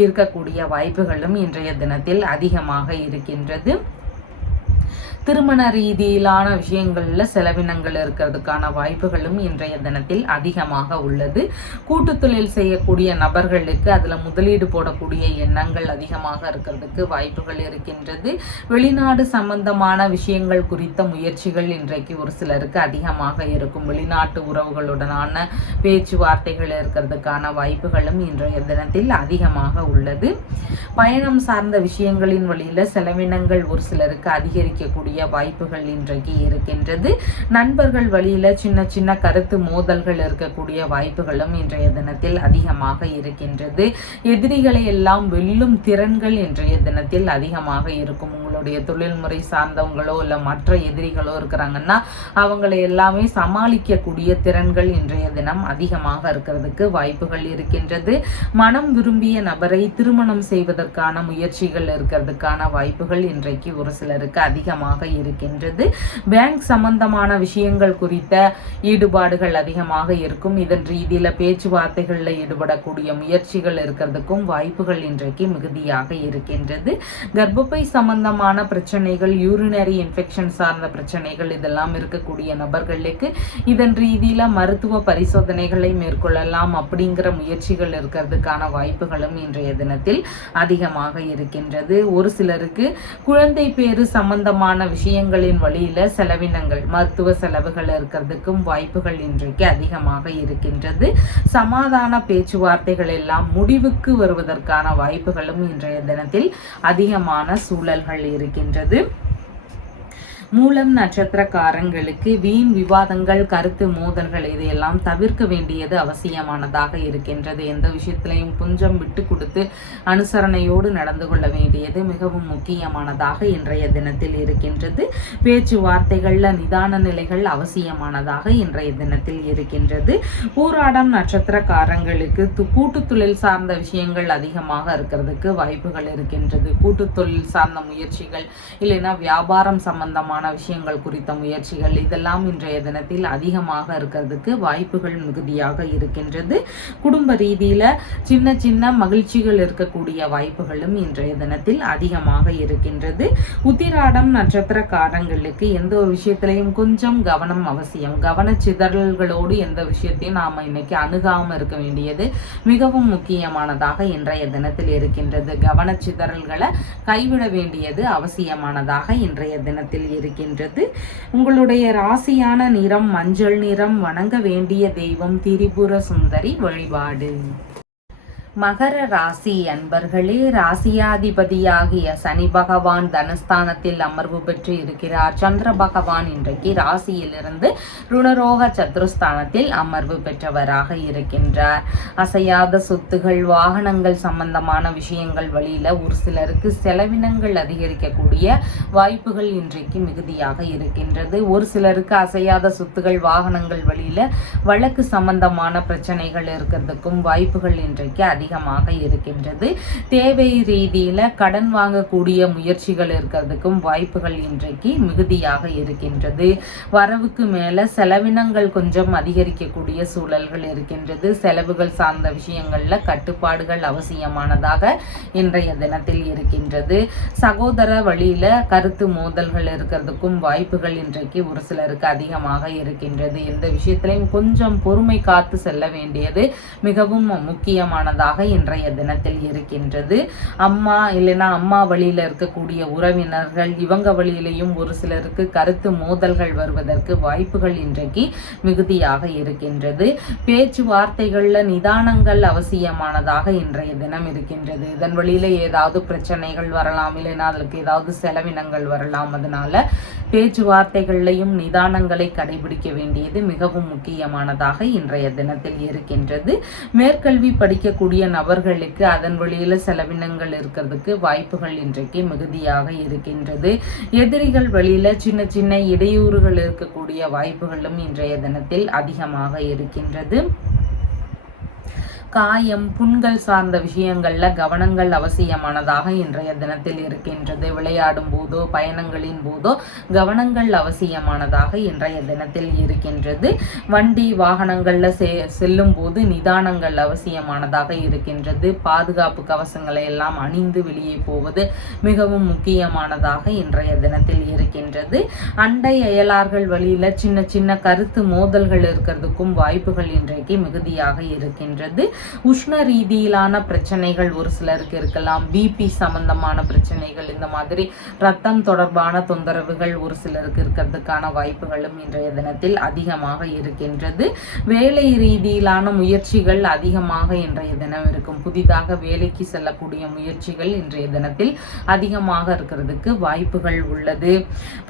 இருக்கக்கூடிய வாய்ப்புகளும் இன்றைய தினத்தில் அதிகமாக இருக்கின்றது. திருமண ரீதியிலான விஷயங்கள்ல செலவினங்கள் இருக்கிறதுக்கான வாய்ப்புகளும் இன்றைய தினத்தில் அதிகமாக உள்ளது. கூட்டு தொழில் செய்யக்கூடிய நபர்களுக்கு அதுல முதலீடு போடக்கூடிய எண்ணங்கள் அதிகமாக இருக்கிறதுக்கு வாய்ப்புகள் இருக்கின்றது. வெளிநாடு சம்பந்தமான விஷயங்கள் குறித்த முயற்சிகள் இன்றைக்கு ஒரு சிலருக்கு அதிகமாக இருக்கும். வெளிநாட்டு உறவுகளுடனான பேச்சுவார்த்தைகள் இருக்கிறதுக்கான வாய்ப்புகளும் இன்றைய தினத்தில் அதிகமாக உள்ளது. பயணம் சார்ந்த விஷயங்களின் வழியில செலவினங்கள் ஒரு சிலருக்கு அதிகரிக்கக்கூடிய வாய்ப்புகள் இன்றைக்கு இருக்கின்றது. நண்பர்கள் வழியில சின்ன சின்ன கருத்து மோதல்கள் இருக்கக்கூடிய வாய்ப்புகளும் இன்றைய தினத்தில் அதிகமாக இருக்கின்றது. எதிரிகளை எல்லாம் வெல்லும் திறன்கள் இன்றைய தினத்தில் அதிகமாக இருக்கும். உங்களுடைய தொழில்முறை சார்ந்தவங்களோ இல்ல மற்ற எதிரிகளோ இருக்கிறாங்கன்னா அவங்களை எல்லாமே சமாளிக்கக்கூடிய திறன்கள் இன்றைய தினம் அதிகமாக இருக்கிறதுக்கு வாய்ப்புகள் இருக்கின்றது. மனம் விரும்பிய நபரை திருமணம் செய்வதற்கான முயற்சிகள் இருக்கிறதுக்கான வாய்ப்புகள் இன்றைக்கு ஒரு சிலருக்கு அதிகமாக அதிகமாக இருக்கின்றது. பேங்க் சம்பந்தமான விஷயங்கள் குறித்த ஈடுபாடுகள் அதிகமாக இருக்கும். இதன் ரீதியில பேச்சுவார்த்தைகளில் ஈடுபடக்கூடிய முயற்சிகள் இருக்கிறதுக்கும் வாய்ப்புகள் இன்றைக்கு மிகுதியாக இருக்கின்றது. கர்ப்பப்பை சம்பந்தமான பிரச்சனைகள், யூரினரி இன்ஃபெக்ஷன் சார்ந்த பிரச்சனைகள் இதெல்லாம் இருக்கக்கூடிய நபர்களுக்கு இதன் ரீதியில மருத்துவ பரிசோதனைகளை மேற்கொள்ளலாம் அப்படிங்கிற முயற்சிகள் இருக்கிறதுக்கான வாய்ப்புகளும் இன்றைய தினத்தில் அதிகமாக இருக்கின்றது. ஒரு சிலருக்கு குழந்தை பேறு சம்பந்தமான விஷயங்களின் வழியில செலவினங்கள், மருத்துவ செலவுகள் இருக்கிறதுக்கும் வாய்ப்புகள் இன்றைக்கு அதிகமாக இருக்கின்றது. சமாதான பேச்சுவார்த்தைகள் எல்லாம் முடிவுக்கு வருவதற்கான வாய்ப்புகளும் இன்றைய தினத்தில் அதிகமான சூழல்கள் இருக்கின்றது. மூலம் நட்சத்திரக்காரங்களுக்கு வீண் விவாதங்கள், கருத்து மோதல்கள் இதையெல்லாம் தவிர்க்க வேண்டியது அவசியமானதாக இருக்கின்றது. எந்த விஷயத்திலையும் கொஞ்சம் விட்டு கொடுத்து அனுசரணையோடு நடந்து கொள்ள வேண்டியது மிகவும் முக்கியமானதாக இன்றைய தினத்தில் இருக்கின்றது. பேச்சுவார்த்தைகள்ல நிதான நிலைகள் அவசியமானதாக இன்றைய தினத்தில் இருக்கின்றது. பூராடம் நட்சத்திரக்காரங்களுக்கு கூட்டு தொழில் சார்ந்த விஷயங்கள் அதிகமாக இருக்கிறதுக்கு வாய்ப்புகள் இருக்கின்றது. கூட்டு தொழில் சார்ந்த முயற்சிகள் இல்லைன்னா வியாபாரம் சம்பந்தமான விஷயங்கள் குறித்த முயற்சிகள் இதெல்லாம் இன்றைய தினத்தில் அதிகமாக இருக்கிறதுக்கு வாய்ப்புகள் மிகுதியாக இருக்கின்றது. குடும்ப ரீதியில சின்ன சின்ன மகிழ்ச்சிகள் இருக்கக்கூடிய வாய்ப்புகளும் இன்றைய தினத்தில் அதிகமாக இருக்கின்றது. உத்திராடம் நட்சத்திரக்காரங்களுக்கு எந்த ஒரு விஷயத்திலையும் கொஞ்சம் கவனம் அவசியம். கவனச்சிதறல்களோடு எந்த விஷயத்தையும் நாம இன்னைக்கு அணுகாம இருக்க வேண்டியது மிகவும் முக்கியமானதாக இன்றைய தினத்தில் இருக்கின்றது. கவனச்சிதறல்களை கைவிட வேண்டியது அவசியமானதாக இன்றைய தினத்தில் இருக்கின்றது. உங்களுடைய ராசியான நிறம் மஞ்சள் நிறம். வணங்க வேண்டிய தெய்வம் திரிபுர சுந்தரி வழிபாடு. மகர ராசி அன்பர்களே, ராசியாதிபதியாகிய சனி பகவான் தனஸ்தானத்தில் அமர்வு பெற்று இருக்கிறார். சந்திர பகவான் இன்றைக்கு ராசியிலிருந்து ருணரோக சத்ருஸ்தானத்தில் அமர்வு பெற்றவராக இருக்கின்றார். அசையாத சொத்துகள், வாகனங்கள் சம்பந்தமான விஷயங்கள் வழியில ஒரு சிலருக்கு செலவினங்கள் அதிகரிக்கக்கூடிய வாய்ப்புகள் இன்றைக்கு மிகுதியாக இருக்கின்றது. ஒரு சிலருக்கு அசையாத சொத்துகள், வாகனங்கள் வழியில வழக்கு சம்பந்தமான பிரச்சனைகள் இருக்கிறதுக்கும் வாய்ப்புகள் இன்றைக்கு அதிகமாக இருக்கின்றது. தேவை ரீதியில கடன் வாங்கக்கூடிய முயற்சிகள் இருக்கிறதுக்கும் வாய்ப்புகள் இன்றைக்கு மிகுதியாக இருக்கின்றது. வரவுக்கு மேல செலவினங்கள் கொஞ்சம் அதிகரிக்கக்கூடிய சூழல்கள் இருக்கின்றது. செலவுகள் சார்ந்த விஷயங்கள்ல கட்டுப்பாடுகள் அவசியமானதாக இன்றைய தினத்தில் இருக்கின்றது. சகோதர வழியில கருத்து மோதல்கள் இருக்கிறதுக்கும் வாய்ப்புகள் இன்றைக்கு ஒரு சிலருக்கு அதிகமாக இருக்கின்றது. இந்த விஷயத்திலையும் கொஞ்சம் பொறுமை காத்து செல்ல வேண்டியது மிகவும் முக்கியமானதாக இன்றைய தினத்தில் இருக்கின்றது. அம்மா இல்லைன்னா அம்மா வழியில இருக்கக்கூடிய உறவினர்கள் இவங்க வழியிலையும் ஒரு சிலருக்கு கருத்து மோதல்கள் வருவதற்கு வாய்ப்புகள் இன்றைக்கு மிகுதியாக இருக்கின்றது. பேச்சுவார்த்தைகள்ல நிதானங்கள் அவசியமானதாக இன்றைய தினம் இருக்கின்றது. இதன் வழியில ஏதாவது பிரச்சனைகள் வரலாம், இல்லைன்னா அதற்கு ஏதாவது செலவினங்கள் வரலாம். அதனால பேச்சுவார்த்தைகள்லையும் நிதானங்களை கடைபிடிக்க வேண்டியது மிகவும் முக்கியமானதாக இன்றைய தினத்தில் இருக்கின்றது. மேற்கல்வி படிக்கக்கூடிய நபர்களுக்கு அதன் வழியில செலவினங்கள் இருக்கிறதுக்கு வாய்ப்புகள் இன்றைக்கு மிகுதியாக இருக்கின்றது. எதிரிகள் வழியில சின்ன சின்ன இடையூறுகள் இருக்கக்கூடிய வாய்ப்புகளும் இன்றைய தினத்தில் அதிகமாக இருக்கின்றது. காயம், புண்கள் சார்ந்த விஷயங்கள்ல கவனங்கள் அவசியமானதாக இன்றைய தினத்தில் இருக்கின்றது. விளையாடும் போதோ பயணங்களின் போதோ கவனங்கள் அவசியமானதாக இன்றைய தினத்தில் இருக்கின்றது. வண்டி வாகனங்கள்ல செல்லும் போது நிதானங்கள் அவசியமானதாக இருக்கின்றது. பாதுகாப்பு கவசங்களை எல்லாம் அணிந்து வெளியே போவது மிகவும் முக்கியமானதாக இன்றைய தினத்தில் இருக்கின்றது. அண்டை அயலார்கள் வழியில சின்ன சின்ன கருத்து மோதல்கள் இருக்கிறதுக்கும் வாய்ப்புகள் இன்றைக்கு மிகுதியாக இருக்கின்றது. உஷ்ண ரீதியிலான பிரச்சனைகள் ஒரு சிலருக்கு இருக்கலாம். பிபி சம்பந்தமான பிரச்சனைகள், இந்த மாதிரி ரத்தம் தொடர்பான தொந்தரவுகள் ஒரு சிலருக்கு இருக்கிறதுக்கான வாய்ப்புகளும் இன்றைய தினத்தில் அதிகமாக இருக்கின்றது. வேலை ரீதியிலான முயற்சிகள் அதிகமாக இன்றைய தினம் இருக்கும். புதிதாக வேலைக்கு செல்லக்கூடிய முயற்சிகள் இன்றைய தினத்தில் அதிகமாக இருக்கிறதுக்கு வாய்ப்புகள் உள்ளது.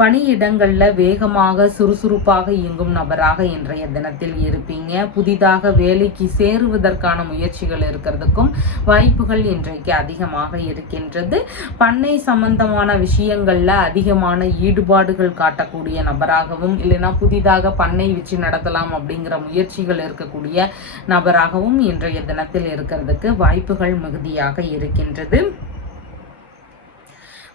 பணியிடங்கள்ல வேகமாக சுறுசுறுப்பாக இயங்கும் நபராக இன்றைய தினத்தில் இருப்பீங்க. புதிதாக வேலைக்கு சேருவதற்கான முயற்சிகள் இருக்கிறதுக்கும் வாய்ப்புகள் இன்றைக்கு அதிகமாக இருக்கின்றது. பண்ணை சம்பந்தமான விஷயங்கள்ல அதிகமான ஈடுபாடுகள் காட்டக்கூடிய நபராகவும், இல்லைன்னா புதிதாக பண்ணை வச்சு நடத்தலாம் அப்படிங்கிற முயற்சிகள் இருக்கக்கூடிய நபராகவும் இன்றைய தினத்தில் இருக்கிறதுக்கு வாய்ப்புகள் மிகுதியாக இருக்கின்றது.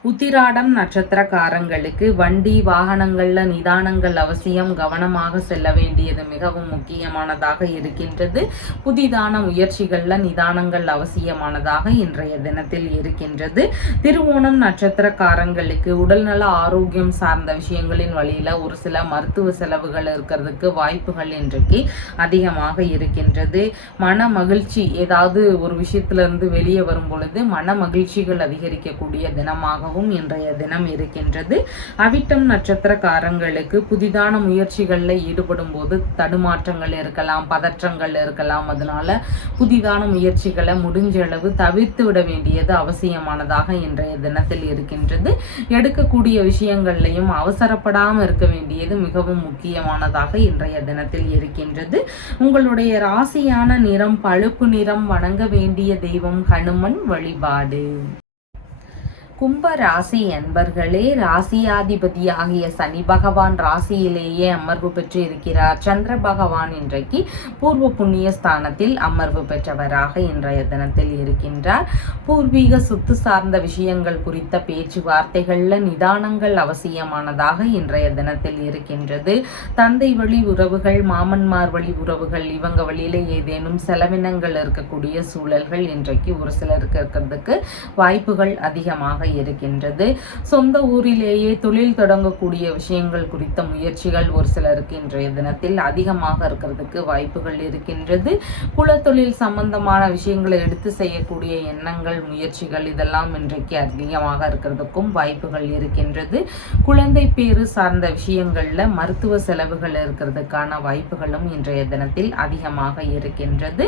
உத்திராடம் நட்சத்திரக்காரங்களுக்கு வண்டி வாகனங்கள்ல நிதானங்கள் அவசியம், கவனமாக செல்ல வேண்டியது மிகவும் முக்கியமானதாக இருக்கின்றது. புதிதான முயற்சிகள்ல நிதானங்கள் அவசியமானதாக இன்றைய தினத்தில் இருக்கின்றது. திருவோணம் நட்சத்திரக்காரங்களுக்கு உடல்நல ஆரோக்கியம் சார்ந்த விஷயங்களின் வழியில ஒரு சில மருத்துவ செலவுகள் இருக்கிறதுக்கு வாய்ப்புகள் இன்றைக்கு அதிகமாக இருக்கின்றது. மன மகிழ்ச்சி, ஏதாவது ஒரு விஷயத்துல இருந்து வெளியே வரும் பொழுது மன மகிழ்ச்சிகள் அதிகரிக்கக்கூடிய தினமாக இன்றைய தினம் இருக்கின்றது. அவிட்டம் நட்சத்திரக்காரங்களுக்கு புதிதான முயற்சிகளில் ஈடுபடும் போது தடுமாற்றங்கள் இருக்கலாம், பதற்றங்கள் இருக்கலாம். அதனால புதிதான முயற்சிகளை முடிஞ்ச அளவு தவிர்த்து விட வேண்டியது அவசியமானதாக இன்றைய தினத்தில் இருக்கின்றது. எடுக்கக்கூடிய விஷயங்கள்லையும் அவசரப்படாமல் இருக்க வேண்டியது மிகவும் முக்கியமானதாக இன்றைய தினத்தில் இருக்கின்றது. உங்களுடைய ராசியான நிறம் பழுப்பு நிறம். வணங்க வேண்டிய தெய்வம் ஹனுமன் வழிபாடு. கும்ப ராசி அன்பர்களே, ராசியாதிபதி ஆகிய சனி பகவான் ராசியிலேயே அமர்வு பெற்று இருக்கிறார். சந்திர பகவான் இன்றைக்கு பூர்வ புண்ணிய ஸ்தானத்தில் அமர்வு பெற்றவராக இன்றைய தினத்தில் இருக்கின்றார். பூர்வீக சொத்து சார்ந்த விஷயங்கள் குறித்த பேச்சுவார்த்தைகள்ல நிதானங்கள் அவசியமானதாக இன்றைய தினத்தில் இருக்கின்றது. தந்தை வழி உறவுகள், மாமன்மார் வழி உறவுகள், இவங்க வழியில ஏதேனும் செலவினங்கள் இருக்கக்கூடிய சூழல்கள் இன்றைக்கு ஒரு சிலருக்கு இருக்கிறதுக்கு வாய்ப்புகள் அதிகமாக இருக்கின்றது. சொந்த ஊரிலேயே தொழில் தொடங்கக்கூடிய விஷயங்கள் குறித்த முயற்சிகள் ஒரு சிலருக்கு இன்றைய தினத்தில் அதிகமாக இருக்கிறதுக்கு வாய்ப்புகள் இருக்கின்றது. குலத்தொழில் சம்பந்தமான விஷயங்களை எடுத்து செய்யக்கூடிய எண்ணங்கள், முயற்சிகள் இதெல்லாம் இன்றைக்கு அதிகமாக இருக்கிறதுக்கும் வாய்ப்புகள் இருக்கின்றது. குழந்தை பேறு சார்ந்த விஷயங்கள்ல மருத்துவ செலவுகள் இருக்கிறதுக்கான வாய்ப்புகளும் இன்றைய தினத்தில் அதிகமாக இருக்கின்றது.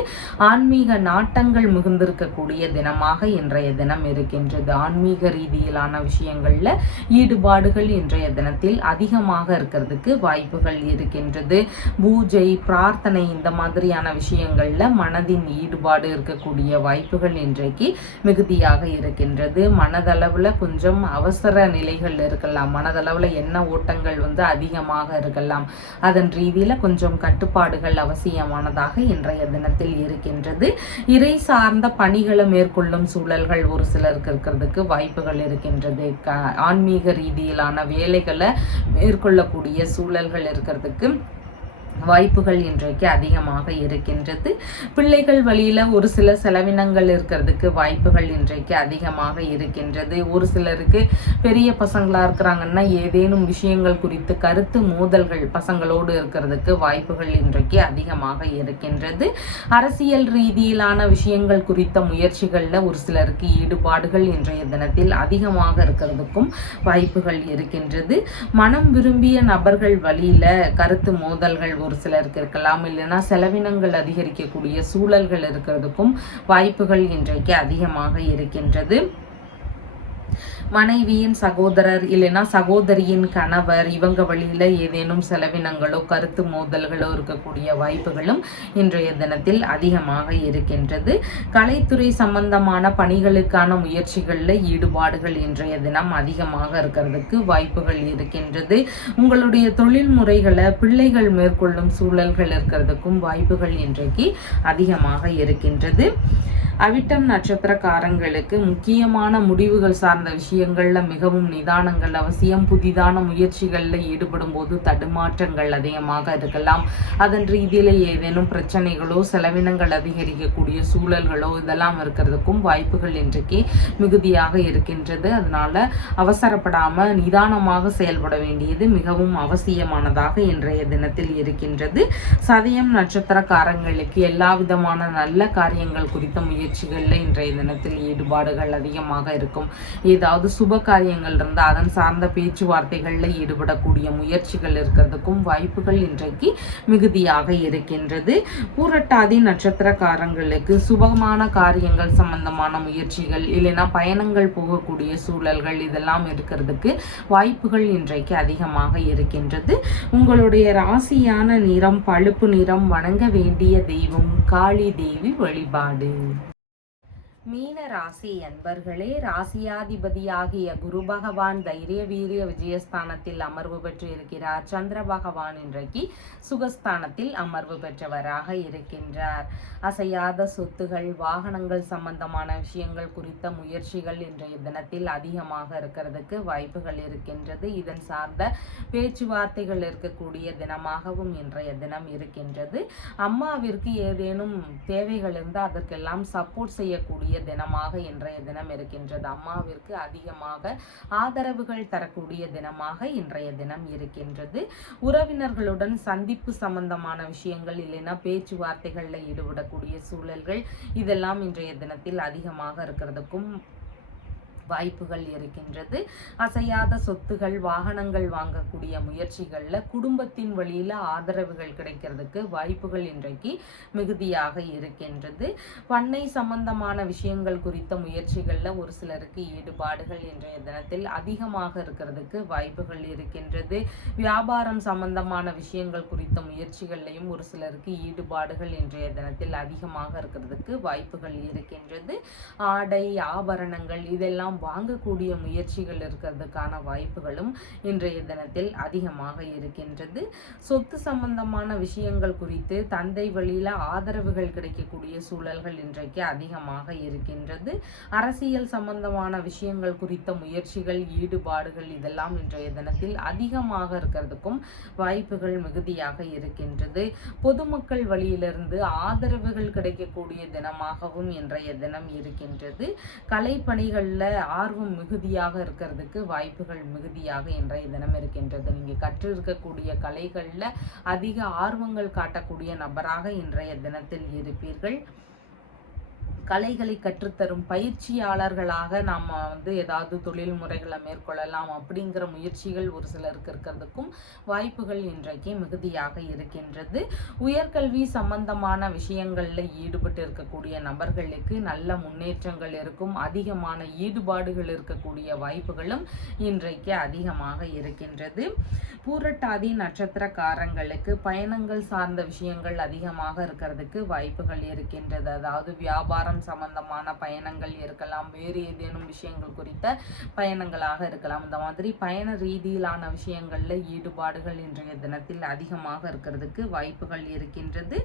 ஆன்மீக நாட்டங்கள் மிகுந்திருக்கக்கூடிய தினமாக இன்றைய தினம் இருக்கின்றது. ஆன்மீக ரீதியிலான விஷயங்கள்ல ஈடுபாடுகள் இன்றைய தினத்தில் அதிகமாக இருக்கிறதுக்கு வாய்ப்புகள் இருக்கின்றது. பூஜை, பிரார்த்தனை இந்த மாதிரியான விஷயங்கள்ல மனதின் ஈடுபாடு இருக்கக்கூடிய வாய்ப்புகள் இன்றைக்கு மிகுதியாக இருக்கின்றது. மனதளவுல கொஞ்சம் அவசர நிலைகள் இருக்கலாம், மனதளவுல எண்ண ஓட்டங்கள் அதிகமாக இருக்கலாம். அதன் ரீதியில கொஞ்சம் கட்டுப்பாடுகள் அவசியமானதாக இன்றைய தினத்தில் இருக்கின்றது. இறை சார்ந்த பணிகளை மேற்கொள்ளும் சூழல்கள் ஒரு சிலருக்கு இருக்கிறதுக்கு வாய்ப்புகள் இருக்கின்றது. ஆன்மீக ரீதியிலான வேலைகளை மேற்கொள்ளக்கூடிய சூழல்கள் இருக்கிறதுக்கு வாய்ப்புகள் இன்றைக்கு அதிகமாக இருக்கின்றது. பிள்ளைகள் வழியில ஒரு சில செலவினங்கள் இருக்கிறதுக்கு வாய்ப்புகள் இன்றைக்கு அதிகமாக இருக்கின்றது. ஒரு சிலருக்கு பெரிய பசங்களா இருக்கிறாங்கன்னா ஏதேனும் விஷயங்கள் குறித்து கருத்து மோதல்கள் பசங்களோடு இருக்கிறதுக்கு வாய்ப்புகள் இன்றைக்கு அதிகமாக இருக்கின்றது. அரசியல் ரீதியிலான விஷயங்கள் குறித்த முயற்சிகள்ல ஒரு சிலருக்கு ஈடுபாடுகள் இன்றைய தினத்தில் அதிகமாக இருக்கிறதுக்கும் வாய்ப்புகள் இருக்கின்றது. மனம் விரும்பிய நபர்கள் வழியில கருத்து மோதல்கள் ஒரு சிலருக்கு இருக்கலாம், இல்லைன்னா செலவினங்கள் அதிகரிக்கக்கூடிய சூழல்கள் இருக்கிறதுக்கும் வாய்ப்புகள் இன்றைக்கு அதிகமாக இருக்கின்றது. மனைவியின் சகோதரர் இல்லைன்னா சகோதரியின் கணவர் இவங்க வழியில ஏதேனும் செலவினங்களோ கருத்து மோதல்களோ இருக்கக்கூடிய வாய்ப்புகளும் இன்றைய தினத்தில் அதிகமாக இருக்கின்றது. கலைத்துறை சம்பந்தமான பணிகளுக்கான முயற்சிகள்ல ஈடுபாடுகள் இன்றைய தினம் அதிகமாக இருக்கிறதுக்கு வாய்ப்புகள் இருக்கின்றது. உங்களுடைய தொழில் முறைகளை பிள்ளைகள் மேற்கொள்ளும் சூழல்கள் இருக்கிறதுக்கும் வாய்ப்புகள் இன்றைக்கு அதிகமாக இருக்கின்றது. அவிட்டம் நட்சத்திரக்காரங்களுக்கு முக்கியமான முடிவுகள் சார்ந்த விஷயங்கள்ல மிகவும் நிதானங்கள் அவசியம். புதிதான முயற்சிகள்ல ஈடுபடும் போது தடுமாற்றங்கள் அதிகமாக இருக்கலாம். அதன் ரீதியில ஏதேனும் பிரச்சனைகளோ செலவினங்கள் அதிகரிக்கக்கூடிய சூழல்களோ இதெல்லாம் இருக்கிறதுக்கும் வாய்ப்புகள் இன்றைக்கு மிகுதியாக இருக்கின்றது. அதனால அவசரப்படாம நிதானமாக செயல்பட வேண்டியது மிகவும் அவசியமானதாக இன்றைய தினத்தில் இருக்கின்றது. சதயம் நட்சத்திரக்காரங்களுக்கு எல்லா விதமான நல்ல காரியங்கள் குறித்த முயற்சிகள்ல இன்றைய தினத்தில் ஈடுபாடுகள் அதிகமாக இருக்கும். ஏதாவது சுப காரியங்கள் இருந்தால் அதன் சார்ந்த பேச்சுவார்த்தைகள்ல ஈடுபடக்கூடிய முயற்சிகள் இருக்கிறதுக்கும் வாய்ப்புகள் இன்றைக்கு மிகுதியாக இருக்கின்றது. பூரட்டாதி நட்சத்திரக்காரங்களுக்கு சுபமான காரியங்கள் சம்பந்தமான முயற்சிகள் இல்லைன்னா பயணங்கள் போகக்கூடிய சூழல்கள் இதெல்லாம் இருக்கிறதுக்கு வாய்ப்புகள் இன்றைக்கு அதிகமாக இருக்கின்றது. உங்களுடைய ராசியான நிறம் பழுப்பு நிறம். வணங்க வேண்டிய தெய்வம் காளி தேவி வழிபாடு. மீன ராசி அன்பர்களே, ராசியாதிபதியாகிய குரு பகவான் தைரிய வீரிய விஜயஸ்தானத்தில் அமர்வு பெற்று இருக்கிறார். சந்திர பகவான் இன்றைக்கு சுகஸ்தானத்தில் அமர்வு பெற்றவராக இருக்கின்றார். அசையாத சொத்துகள், வாகனங்கள் சம்பந்தமான விஷயங்கள் குறித்த முயற்சிகள் இன்றைய தினத்தில் அதிகமாக இருக்கிறதுக்கு வாய்ப்புகள் இருக்கின்றது. இதன் சார்ந்த பேச்சுவார்த்தைகள் இருக்கக்கூடிய தினமாகவும் இன்றைய தினம் இருக்கின்றது. அம்மாவிற்கு ஏதேனும் தேவைகள் இருந்தால் அதற்கெல்லாம் சப்போர்ட் செய்யக்கூடிய தினமாக இன்றைய தினம் இருக்கின்றது. அம்மாவிற்கு அதிகமாக ஆதரவுகள் தரக்கூடிய தினமாக இன்றைய தினம் இருக்கின்றது. உறவினர்களுடன் சந்திப்பு சம்பந்தமான விஷயங்கள் இல்லைன்னா பேச்சுவார்த்தைகள்ல ஈடுபடக்கூடிய சூழல்கள் இதெல்லாம் இன்றைய தினத்தில் அதிகமாக இருக்கிறதுக்கும் வாய்ப்புகள் இருக்கின்றது. அசையாத சொத்துகள், வாகனங்கள் வாங்கக்கூடிய முயற்சிகளில் குடும்பத்தின் வழியில் ஆதரவுகள் கிடைக்கிறதுக்கு வாய்ப்புகள் இன்றைக்கு மிகுதியாக இருக்கின்றது. பண்ணை சம்பந்தமான விஷயங்கள் குறித்த முயற்சிகளில் ஒரு சிலருக்கு ஈடுபாடுகள் இன்றைய தினத்தில் அதிகமாக இருக்கிறதுக்கு வாய்ப்புகள் இருக்கின்றது. வியாபாரம் சம்பந்தமான விஷயங்கள் குறித்த முயற்சிகள்லையும் ஒரு சிலருக்கு ஈடுபாடுகள் இன்றைய தினத்தில் அதிகமாக இருக்கிறதுக்கு வாய்ப்புகள் இருக்கின்றது. ஆடை, ஆபரணங்கள் இதெல்லாம் வாங்கக்கூடிய முயற்சிகள் இருக்கிறதுக்கான வாய்ப்புகளும் இன்றைய தினத்தில் அதிகமாக இருக்கின்றது. சொத்து சம்பந்தமான விஷயங்கள் குறித்து தந்தை வழியில ஆதரவுகள் கிடைக்கக்கூடிய சூழல்கள் இன்றைக்கு அதிகமாக இருக்கின்றது. அரசியல் சம்பந்தமான விஷயங்கள் குறித்த முயற்சிகள், ஈடுபாடுகள் இதெல்லாம் இன்றைய தினத்தில் அதிகமாக இருக்கிறதுக்கும் வாய்ப்புகள் மிகுதியாக இருக்கின்றது. பொதுமக்கள் வழியிலிருந்து ஆதரவுகள் கிடைக்கக்கூடிய தினமாகவும் இன்றைய தினம் இருக்கின்றது. கலைப்பணிகளில் ஆர்வம் மிகுதியாக இருக்கிறதுக்கு வாய்ப்புகள் மிகுதியாக இன்றைய தினம் இருக்கின்றது. நீங்கள் கற்று இருக்கக்கூடிய கலைகளில் அதிக ஆர்வங்கள் காட்டக்கூடிய நபராக இன்றைய தினத்தில் இருப்பீர்கள். கலைகளை கற்றுத்தரும் பயிற்சியாளர்களாக நாம் ஏதாவது தொழில் முறைகளை மேற்கொள்ளலாம் அப்படிங்கிற முயற்சிகள் ஒரு சிலருக்கு இருக்கிறதுக்கும் வாய்ப்புகள் இன்றைக்கு மிகுதியாக இருக்கின்றது. உயர்கல்வி சம்பந்தமான விஷயங்களில் ஈடுபட்டு இருக்கக்கூடிய நபர்களுக்கு நல்ல முன்னேற்றங்கள் இருக்கும். அதிகமான ஈடுபாடுகள் இருக்கக்கூடிய வாய்ப்புகளும் இன்றைக்கு அதிகமாக இருக்கின்றது. பூரட்டாதி நட்சத்திரக்காரங்களுக்கு பயணங்கள் சார்ந்த விஷயங்கள் அதிகமாக இருக்கிறதுக்கு வாய்ப்புகள் இருக்கின்றது. அதாவது வியாபாரம் சம்பந்தமான பயணங்கள் இருக்கலாம், வேறு ஏதேனும் விஷயங்கள் குறித்த பயணங்களாக இருக்கலாம். இந்த மாதிரி பயண ரீதியிலான விஷயங்கள்ல ஈடுபாடுகள் இன்றைய தினத்தில் அதிகமாக இருக்கிறதுக்கு வாய்ப்புகள் இருக்கின்றது.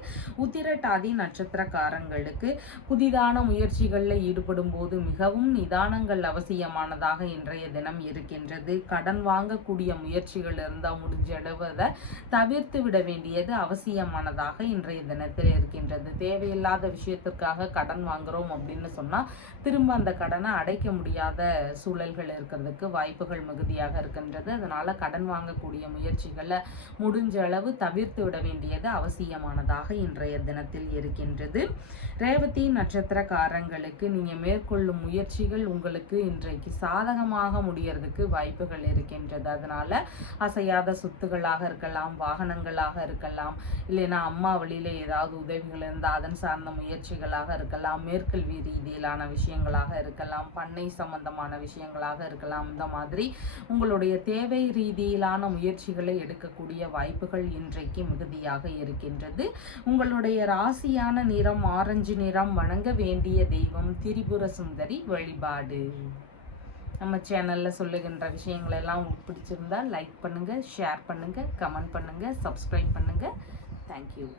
உத்திரட்டாதி நட்சத்திரக்காரங்களுக்கு புதிதான முயற்சிகளில் ஈடுபடும் போது மிகவும் நிதானங்கள் அவசியமானதாக இன்றைய தினம் இருக்கின்றது. கடன் வாங்கக்கூடிய முயற்சிகள் இருந்தால் முடிஞ்ச அளவு அதை தவிர்த்து விட வேண்டியது அவசியமானதாக இன்றைய தினத்தில் இருக்கின்றது. தேவையில்லாத விஷயத்திற்காக கடன் வாங்குறோம் அப்படின்னு சொன்னா திரும்ப அந்த கடனை அடைக்க முடியாத சூழல்கள் இருக்கிறதுக்கு வாய்ப்புகள் மிகுதியாக இருக்கின்றது. அதனால கடன் வாங்கக்கூடிய முயற்சிகளை முடிஞ்ச அளவு தவிர்த்து விட வேண்டியது அவசியமானதாக இன்றைய தினத்தில் இருக்கின்றது. ரேவதி நட்சத்திரக்காரங்களுக்கு நீங்க மேற்கொள்ளும் முயற்சிகள் உங்களுக்கு இன்றைக்கு சாதகமாக முடியறதுக்கு வாய்ப்புகள் இருக்கின்றது. அதனால அசையாத சொத்துகளாக இருக்கலாம், வாகனங்களாக இருக்கலாம், இல்லைன்னா அம்மா வழியில ஏதாவது உதவிகள் இருந்தால் அதன் சார்ந்த முயற்சிகளாக இருக்கலாம், மேற்கல்வி ரீதியிலான விஷயங்களாக இருக்கலாம், பண்ணை சம்பந்தமான விஷயங்களாக இருக்கலாம். இந்த மாதிரி உங்களுடைய தேவை ரீதியிலான முயற்சிகளை எடுக்கக்கூடிய வாய்ப்புகள் இன்றைக்கு மிகுதியாக இருக்கின்றது. உங்களுடைய ராசியான நிறம் ஆரஞ்சு நிறம். வணங்க வேண்டிய தெய்வம் திரிபுர சுந்தரி வழிபாடு. நம்ம சேனலில் சொல்லுகின்ற விஷயங்கள் எல்லாம் உங்களுக்கு பிடிச்சிருந்தா லைக் பண்ணுங்கள், ஷேர் பண்ணுங்கள், கமெண்ட் பண்ணுங்கள், சப்ஸ்கிரைப் பண்ணுங்கள். தேங்க்யூ.